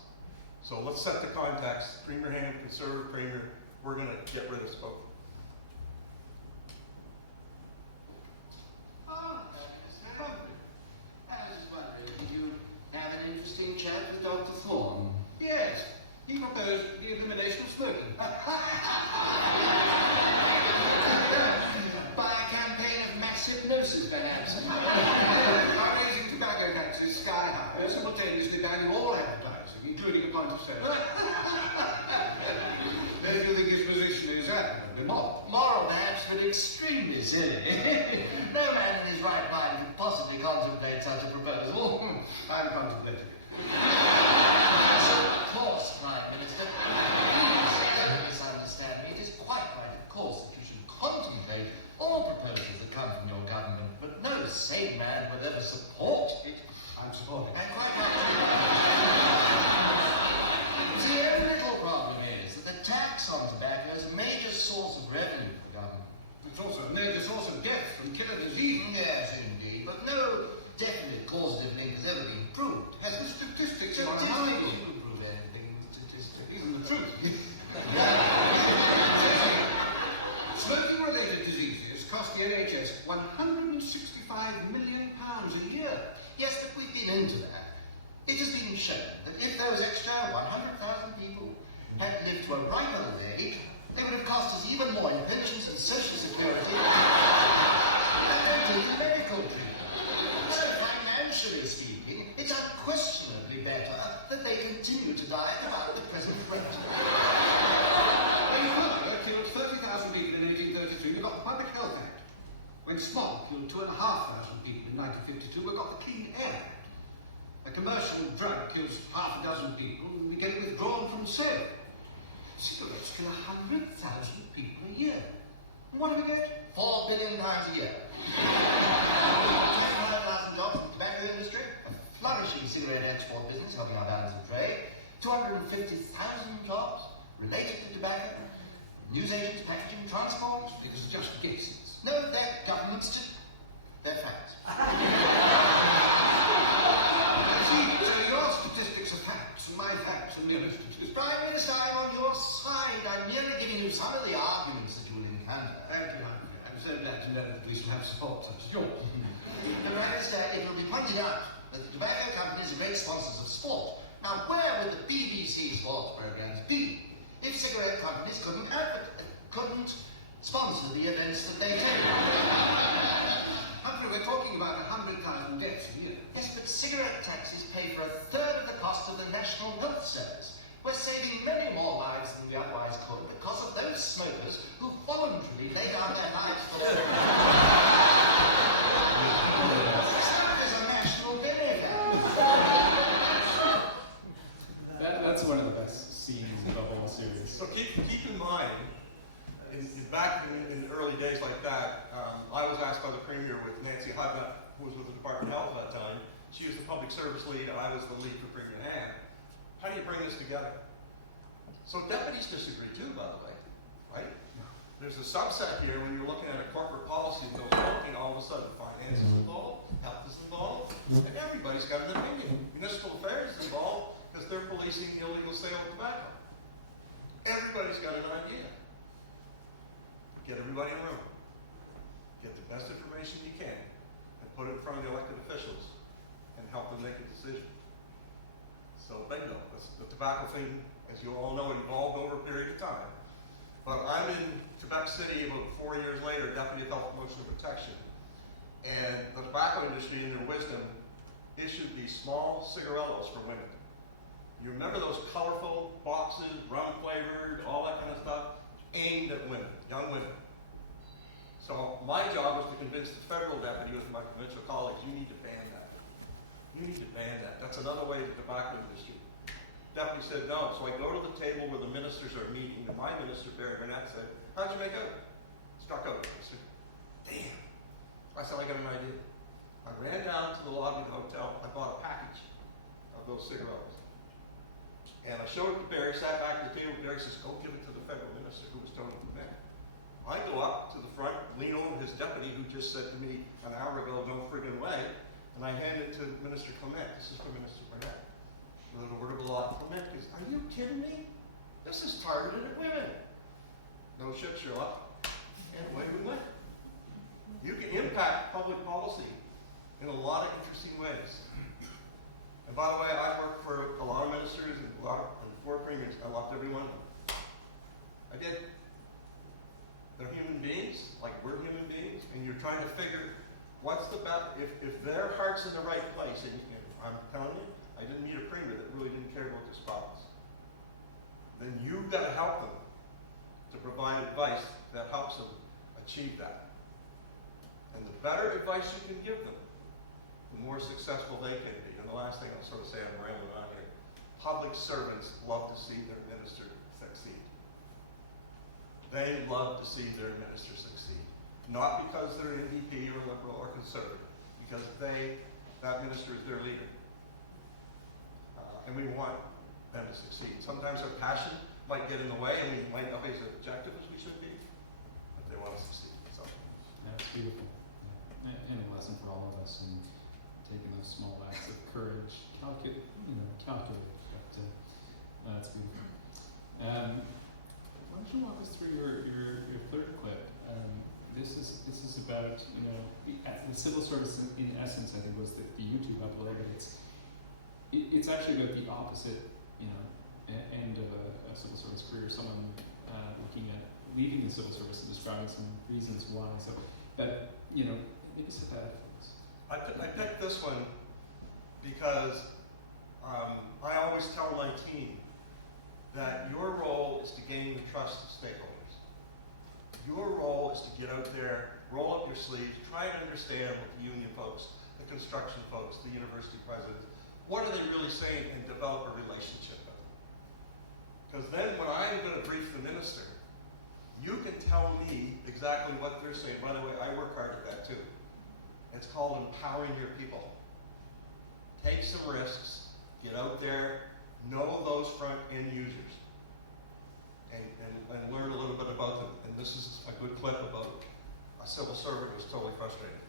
So let's set the context. Premier Ham, Conservative Premier, we're going to get rid of smoking. I was just wondering, did you have an interesting chat with Dr. Thorne? Yes, he proposed the elimination of smoking. By a campaign of mass hypnosis, perhaps. By raising tobacco taxes sky high, simultaneously banning all advertising, including a point of sale. Don't you think his position is admirably moral? Moral, perhaps, but extremely silly. No man in his right mind could possibly contemplate such a proposal. I'm contemplating it. Of course, Prime Minister. Please don't misunderstand me. It is quite right, of course, that you should contemplate all proposals that come from your government, but no sane man would ever support it. I'm supporting it. And quite right. See, the only little problem is that the tax on tobacco is a major source of revenue for the government. It's also a major source of death from killer disease. Yes, indeed, but no definite causative link has ever been proved. Has the statistics Statistics on don't how prove anything in statistics. even the truth? Smoking-related diseases cost the NHS £165 million a year. Yes, but we've been into that. It has been shown that if those extra 100,000 people had lived to a ripe old age, they would have cost us even more in pensions and social security than they did in medical treatment. So financially speaking, it's unquestionably better that they continue to die at about the present rate. When further killed 30,000 people in 1833, we got the Public Health Act. When smog killed 2,500 people in 1952, we got the Clean Air Act. A commercial drug kills half a dozen people, and we get it withdrawn from sale. Cigarettes kill 100,000 people a year. And what do we get? £4 billion a year. 25,000 jobs in the tobacco industry, a flourishing cigarette export business helping our balance of trade, 250,000 jobs related to tobacco, newsagents, packaging, transport. It's just guesses. No, they're governments too. They're facts. See, so your statistics are facts, and my facts are merely statistics. Prime Minister, I'm on your side. I'm merely giving you some of the arguments that you will encounter. Thank you, Humphrey. I'm so glad to know that we shall have support such as yours. Prime Minister, it will be pointed out that the tobacco companies are great sponsors of sport. Now, where would the BBC sports programs be if cigarette companies couldn't sponsor the events that they take? Humphrey, we're talking about 100,000 deaths a year. Yes, but cigarette taxes pay for a third of the cost of the National Health Service. We're saving many more lives than we otherwise could because of those smokers who voluntarily lay down their lives for the Smokers are national benefit. That's one of the best scenes of the whole series. So keep in mind, back in the early days like that, I was asked by the Premier with Nancy Hudnut, who was with the Department of Health at that time. She was the public service lead, and I was the lead for Premier Ham. How do you bring this together? So deputies disagree too, by the way, right? There's a subset here when you're looking at a corporate policy that goes looking, all of a sudden finance is involved, health is involved, and everybody's got an opinion. Municipal affairs is involved because they're policing the illegal sale of tobacco. Everybody's got an idea. Get everybody in the room. Get the best information you can and put it in front of the elected officials and help them make a decision. So bingo, the tobacco thing as you all know, evolved over a period of time. But I'm in Quebec City about 4 years later, Deputy of Health Promotion and Protection. And the tobacco industry, in their wisdom, issued these small cigarillos for women. You remember those colorful boxes, rum flavored, all that kind of stuff, aimed at women, young women. So my job was to convince the federal deputy with my provincial colleagues, you need to ban that. You need to ban that. That's another way of the tobacco industry. Deputy said no, so I go to the table where the ministers are meeting, and my minister, Barry Burnett, said, how'd you make out? Struck out. I said, damn. I said, I got an idea. I ran down to the lobby of the hotel, I bought a package of those cigarillos. And I showed it to Barry, sat back at the table, Barry says, go give it to the federal minister who was Tony Clement. I go up to the front, lean over his deputy who just said to me an hour ago, no friggin' way, and I hand it to Minister Clement. This is for Minister Burnett. With an order of law, Clement goes, are you kidding me? This is targeted at women. No shit, Sherlock. And away we went. You can impact public policy in a lot of interesting ways. And by the way, I worked for a lot of ministers and four premiers. I loved every one of them. I did. They're human beings, like we're human beings, and you're trying to figure what's the best, if their heart's in the right place, and I'm telling you, I didn't meet a premier that really didn't care about this province. Then you've got to help them to provide advice that helps them achieve that. And the better advice you can give them, the more successful they can be. And the last thing I'll sort of say, I'm rambling on here. Public servants love to see their minister succeed. They love to see their minister succeed. Not because they're an NDP or Liberal or Conservative, because that minister is their leader. And we want them to succeed. Sometimes our passion might get in the way, and we might not be as objective as we should be, but they want to succeed. So. That's beautiful. Yeah. And a lesson for all of us in taking those small acts of courage, calculated. But that's beautiful. Why don't you walk us through your third clip? This is about the civil service in essence. I think was the YouTube upload, but it's actually about the opposite end of a civil service career. Someone looking at leaving the civil service and describing some reasons why. So, but maybe set that up for us. I picked this one because I always tell my team that your role is to gain the trust of stakeholders. Your role is to get out there, roll up your sleeves, try and understand what the union folks, the construction folks, the university presidents, what are they really saying, and develop a relationship with them. Because then when I'm going to brief the minister, you can tell me exactly what they're saying. By the way, I work hard at that too. It's called empowering your people. Take some risks, get out there, know those front end users, and learn a little bit about them. And this is a good clip about a civil servant who was totally frustrated.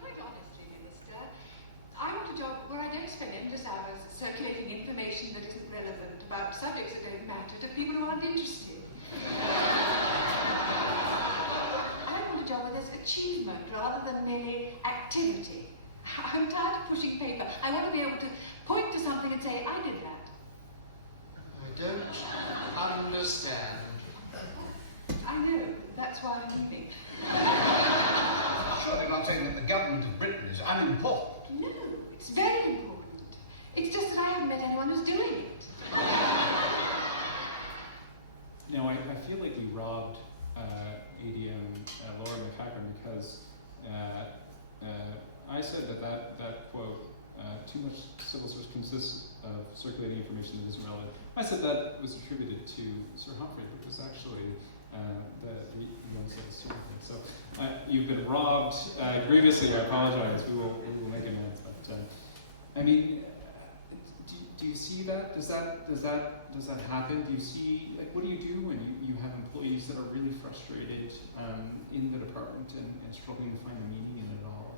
Quite honestly, Minister, I want a job where I don't spend endless hours circulating information that isn't relevant about subjects that don't matter to people who aren't interested. I want a job where there's achievement rather than merely activity. I'm tired of pushing paper. I want to be able to point to something and say, I did that. I don't understand. I know. That's why I'm leaving. Surely not saying that the government of Britain is unimportant. No, it's very important. It's just that I haven't met anyone who's doing it. Now, I feel like we robbed ADM Laura McCacken because I said that quote, too much civil service consists of circulating information that isn't relevant. I said that was attributed to Sir Humphrey, which was actually the young civil servant. So you've been robbed grievously. I apologize. We will make amends. But I mean, do you see that? Does that happen? Do you see what do you do when you have employees that are really frustrated in the department and struggling to find a meaning in it all?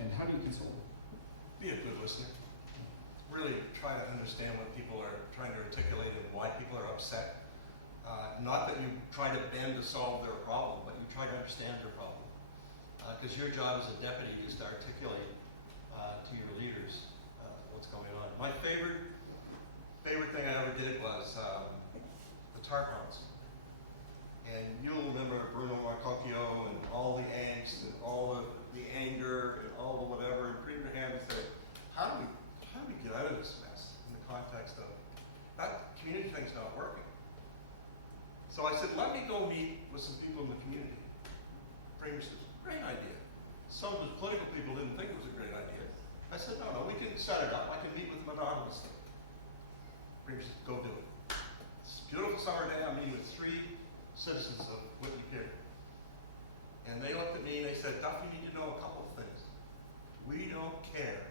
And how do you console them? Be a good listener. Really try to understand what people are trying to articulate and why people are upset. Not that you try to bend to solve their problem, but you try to understand their problem. Because your job as a deputy is to articulate to your leaders what's going on. My favorite tar ponds. And you'll remember Bruno Marcocchio and all the angst and all of the anger and all the whatever. And Premier Hammond said, how do we get out of this mess in the context of that community thing's not working? So I said, let me go meet with some people in the community. Premier says, great idea. Some of the political people didn't think it was a great idea. I said, no, we can set it up. I can meet with them anonymously. Premier said, go do it. It's a beautiful summer day. I'm meeting with 3 citizens of Whitney Pier. And they looked at me and they said, Duff, you need to know a couple of things. We don't care.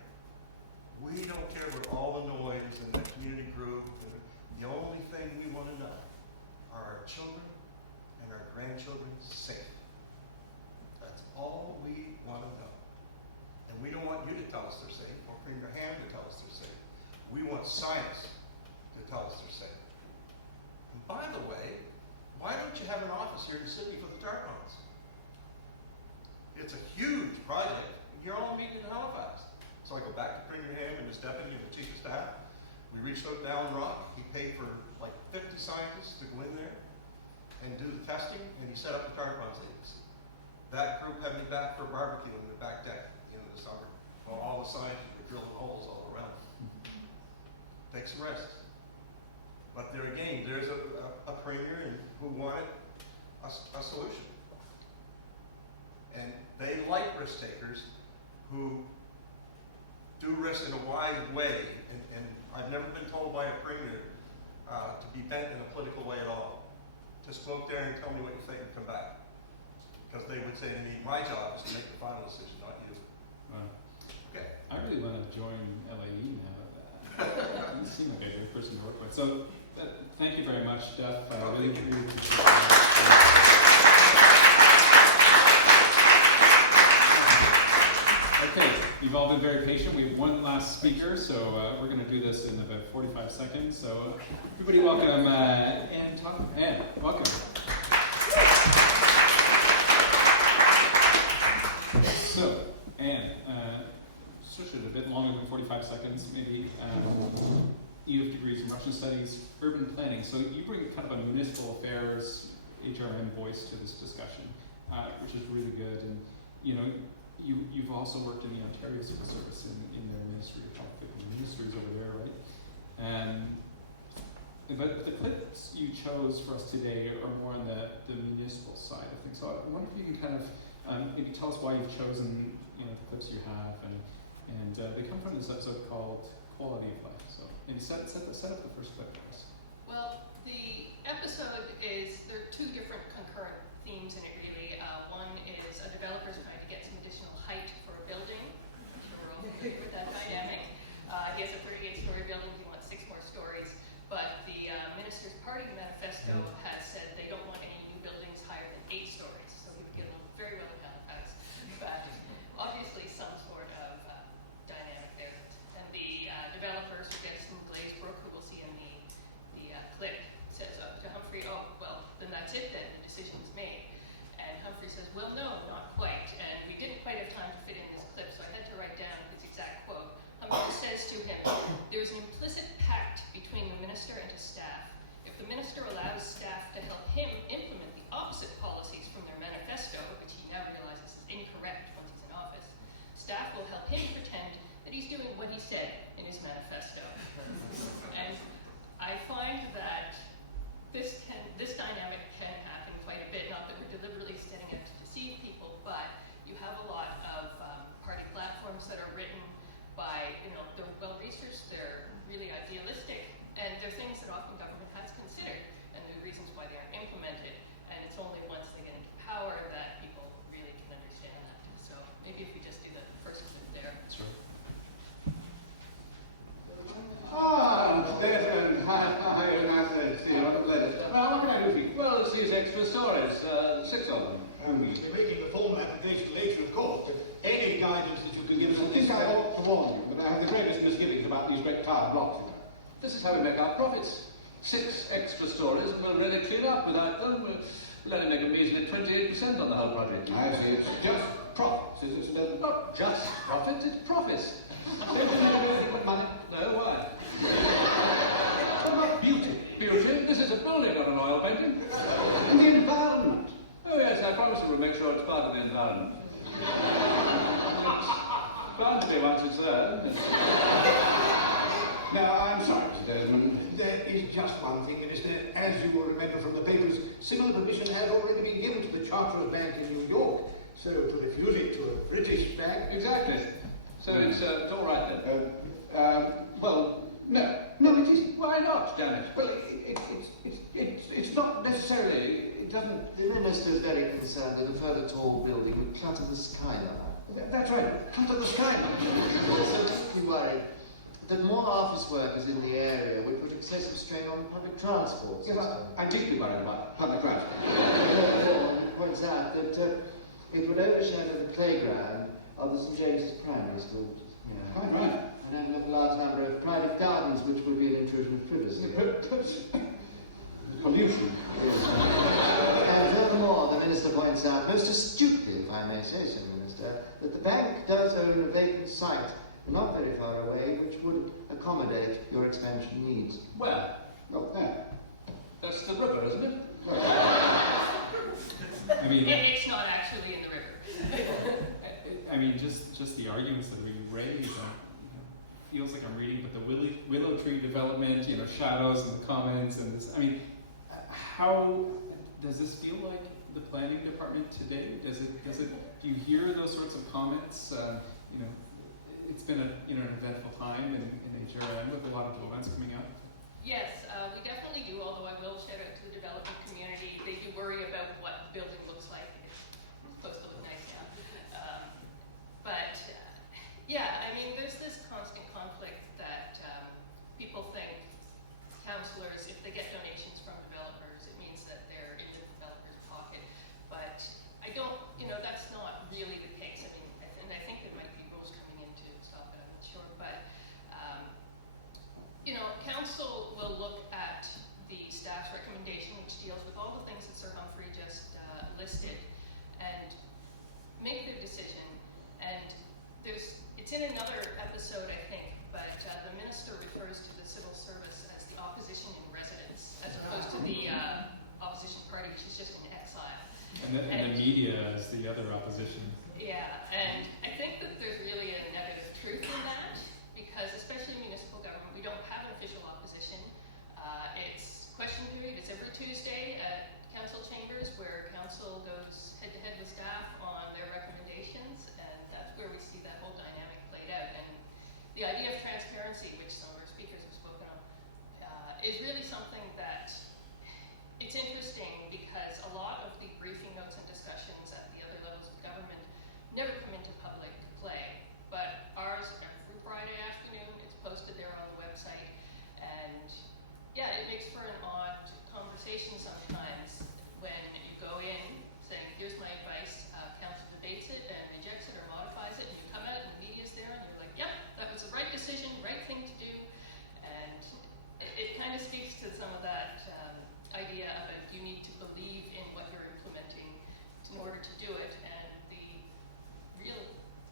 We don't care about all the noise and the community group. And the only thing we want to know are our children and our grandchildren safe. That's all we want to know. And we don't want you to tell us they're safe or Premier Ham to tell us they're safe. We want science to tell us they're safe. And by the way, why don't you have an office here in Sydney for the tar ponds? It's a huge project. You're all meeting in Halifax. So I go back to Premier Ham and his deputy and the chief of staff. We reached out to Alan Rock. He paid for like 50 scientists to go in there and do the testing, and he set up the tar ponds agency. That group had me back for a barbecue in the back deck at the end of the summer. While all the scientists were drilling holes all around. Take some rest. But there again, there's a premier who wanted a solution. And they like risk takers who do risk in a wise way. And I've never been told by a premier to be bent in a political way at all. Just go out there and tell me what you think and come back. Because they would say to me, my job is to make the final decision, not you. Wow. Okay. I really want to join LAE now. You seem like a great person to work with. So, thank you very much, Duff. I really appreciate it. Okay, you've all been very patient. We have one last speaker, so we're going to do this in about 45 seconds. So, everybody welcome Anne Totten. Anne, welcome. So, Anne, switch it a bit longer than 45 seconds, maybe. You have degrees in Russian studies, urban planning. So you bring kind of a municipal affairs, HRM voice to this discussion, which is really good. And you've also worked in the Ontario Civil Service in their Ministry of Health, the ministries over there, right? But the clips you chose for us today are more on the municipal side of things. So I wonder if you can kind of maybe tell us why you've chosen the clips you have, and they come from this episode called Quality of Life. So maybe set up the first clip for us. Well, the episode there are 2 different concurrent themes in it really. One is a developer's trying to get some additional height for a building. I'm sure we're all familiar with that dynamic. He has a 38-story building, he wants 6 more stories, but the minister's party manifesto has said they don't want any new buildings higher than 8 stories, so he would get along very well in Halifax. But obviously some sort of dynamic there. And the developer suggests from Glazebrook, who we'll see in the clip, says to Humphrey, oh, well, then that's it then, the decision is made. And Humphrey says, well, no, not quite. And we didn't quite have time to fit in this clip, so I had to write down his exact quote. Humphrey says to him, there is an implicit pact between the minister and his staff. If the minister allows staff to help him implement the opposite policies from their manifesto, which he now realizes is incorrect once he's in office, staff will help him pretend that he's doing what he said in his manifesto. And I find that this dynamic can happen quite a bit, not that we're deliberately setting out to deceive people, but you have a lot of party platforms that are written by, they're well-researched, they're really idealistic, and they're things that often government has considered, and there are reasons why they aren't implemented, and it's only once they get into power that people really can understand that. So maybe if we just do the first clip there. Sure. Hi, Steele. What a pleasure. Well, what can I do for you? Well, it's these extra stories, 6 of them. Only. We're making the formal application later, of course, but any guidance that you can give us. I think I ought to warn you, but I have the greatest misgivings about these great tower blocks. This is how we make our profits. 6 extra stories, and we'll really clean up without them. We'll only make a measly 28% on the whole project. I see. It's just profits. It's not just profits, it's profits. Don't you make anything but money? No, why? What about beauty? Beauty? This is a building, not an oil make sure it's part of the environment. It's bound to be once it's there, isn't it? Now, I'm sorry, Mr. Desmond. There is just one thing, Minister. As you will remember from the papers, similar permission has already been given to the Chartered Bank in New York. So to refuse it to a British bank... Exactly. So it's all right then. Well, no. No, it isn't. Why not, Janet? Well, it's not necessarily... It doesn't... The Minister is very concerned that a further tall building would clutter the skyline. That's right. Clutter the skyline. Also, don't be worried that more office workers in the area would put excessive strain on public transport. Yes, I'm deeply worried about public transport. It points out that it would overshadow the playground of the St James's Primary School. Quite right. And have a large number of private gardens, which would be an intrusion of privacy. Pollution. And furthermore, the Minister points out, most astutely, if I may say so, Minister, that the bank does own a vacant site not very far away, which would accommodate your expansion needs. Where? Oh, there. That's the river, isn't it? I mean, it's not actually in the river. I mean, just the arguments that we raise, feels like I'm reading, but the willow tree development, shadows in the comments, and this. I mean, how does this feel like the planning department today? Does it? Do you hear those sorts of comments? It's been an eventful time in HRM with a lot of developments coming up. Yes, we definitely do, although I will shout out to the development community. They do worry about what the building looks like. It's supposed to look nice now. Yeah, I mean, there's this constant conflict that people think councillors, if they get donations from developers, it means that they're in the developer's pocket. But I don't, that's not really the case. I mean, and I think there might be rules coming in to stop it, I'm not sure. But, council will look at the staff's recommendation, which deals with all the things that Sir Humphrey just listed, and make their decision. And it's in another episode, I think, but the minister refers to the civil service as the opposition in residence, as opposed to the opposition party, which is just in exile. And the media as the other opposition. Yeah, and I think that there's really a nugget of truth in that, because especially in municipal government, we don't have an official opposition. It's question period. It's every Tuesday at council chambers where council goes head-to-head with staff on their recommendations, and that's where we see that whole dynamic played out. And the idea of transparency, which some of our speakers have spoken on, is really something that it's interesting because a lot of the briefing notes and discussions at the other levels of government never come into public play. But ours, every Friday afternoon, it's posted there on the website. And yeah, it makes for an odd conversation sometimes when you go in saying, here's my advice, council debates it and rejects it or modifies it, and you come out and the media's there and you're like, yep, that was the right decision, right thing to do. And it kind of speaks to some of that idea about you need to believe in what you're implementing in order to do it. And the real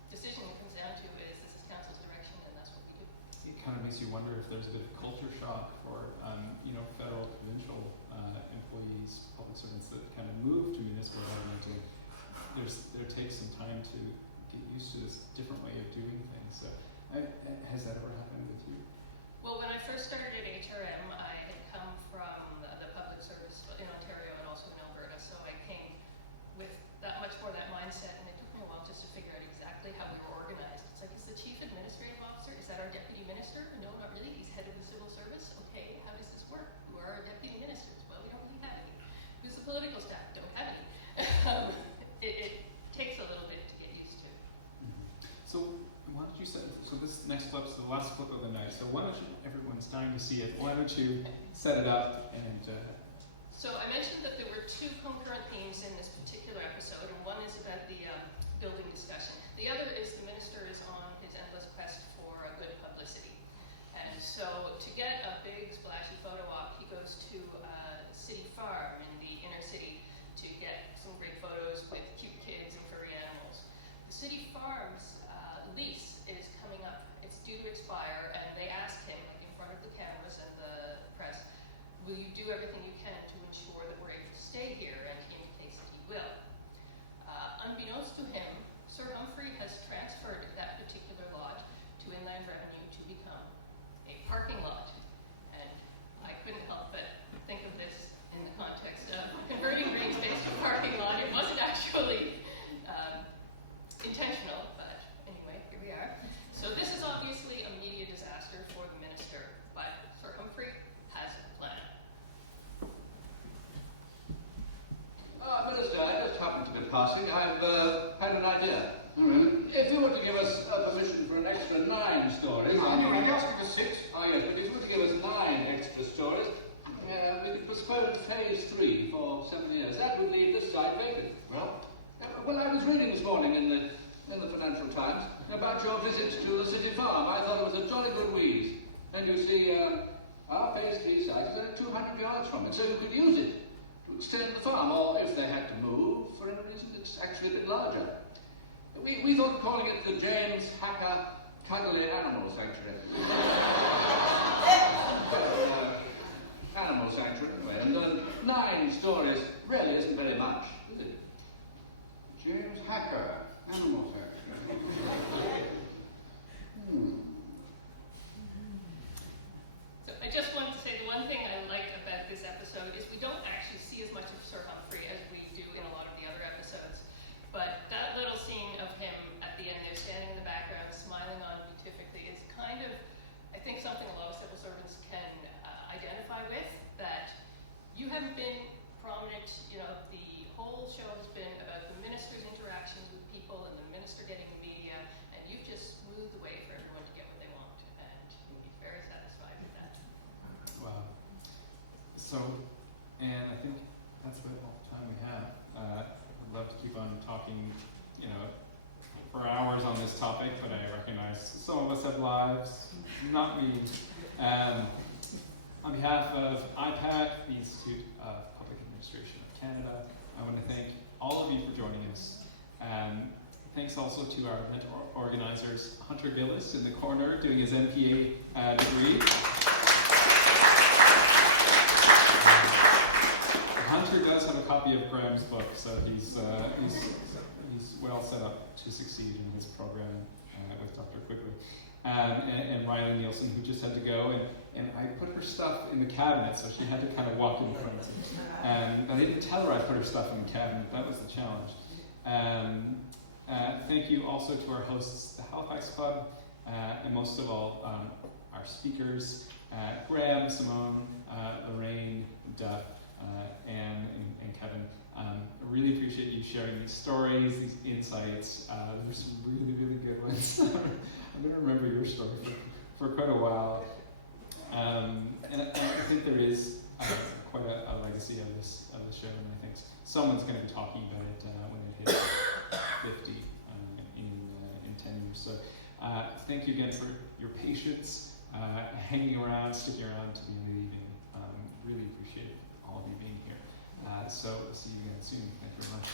decision it comes down to is this is council's direction and that's what we do. It kind of makes you wonder if there's a bit of culture shock for federal, provincial employees, public servants that kind of move to municipal government, and there takes some time to get used to this different way of doing things. So, has that ever happened with you? Well, when I first started at HRM, I had come from the public service in Ontario and also in Alberta, so I came with that much more that mindset, and it took me a while just to figure out exactly how we were organized. It's like, is the chief administrative officer, is that our deputy minister? No, not really, he's head of the civil service. Okay, how does this work? Who are our deputy ministers? Well, we don't really have any. Who's the political staff? Don't have any. It takes a little bit to get used to. So why don't you so this next clip is the last clip of the night, so why don't you, everyone's dying to see it, why don't you set it up and... So I mentioned that there were two concurrent themes in this particular episode, and one is about the building discussion. The other is the minister is on his endless quest for good publicity. And so to get a big splashy photo op, he goes to a city farm in the inner city to get some great photos with cute kids and furry animals. The city farm's lease is coming up. It's due to expire, and they asked him, like in front of the cameras and the press, will you do everything you can to ensure that we're able to stay here? And he indicates that he will. salvated. Well, I was reading this morning in the Financial Times about your visit to the city farm. I thought it was a jolly good wheeze. And you see, our phase 3 site is only 200 yards from it, so you could use it to extend the farm, or if they had to move for any reason, it's actually a bit larger. We thought of calling it the James Hacker Quigley Animal Sanctuary. Animal Sanctuary, anyway, and 9 stories really isn't very much, is it? James Hacker, Animal Sanctuary. So I just wanted to say the one thing I liked about this episode is we don't actually see as much of Sir Humphrey as we do in a lot of the other episodes. But that little scene of him at the end there, standing in the background, smiling on beatifically, is kind of, I think, something a lot of civil servants can identify with, that you haven't been prominent, you know, the whole show has been about the minister's interaction with people and the minister getting the media, and you've just smoothed the way for everyone to get what they want, and he's very satisfied with that. Wow. So, and I think that's about all the time we have. I'd love to keep on talking, you know, for hours on this topic, but I recognize some of us have lives, not me. On behalf of IPAC, the Institute of Public Administration of Canada, I want to thank all of you for joining us. Thanks also to our event organizers, Hunter Gillis in the corner doing his MPA degree. Hunter does have a copy of Graham's book, so he's well set up to succeed in his program with Dr. Quigley. And Riley Nielsen, who just had to go, and I put her stuff in the cabinet, so she had to kind of walk in front. I didn't tell her I put her stuff in the cabinet. That was the challenge. Thank you also to our hosts, the Halifax Club, and most of all, our speakers, Graham, Simone, Lorraine, Duff, and Kevin. I really appreciate you sharing these stories, these insights. There's some really, really good ones. I'm going to remember your story for quite a while. And I think there is quite a legacy of this show, and I think someone's going to be talking about it when it hits 50 in 10 years. So thank you again for your patience, hanging around, sticking around to the end of the evening. Really appreciate all of you being here. So see you again soon. Thank you very much.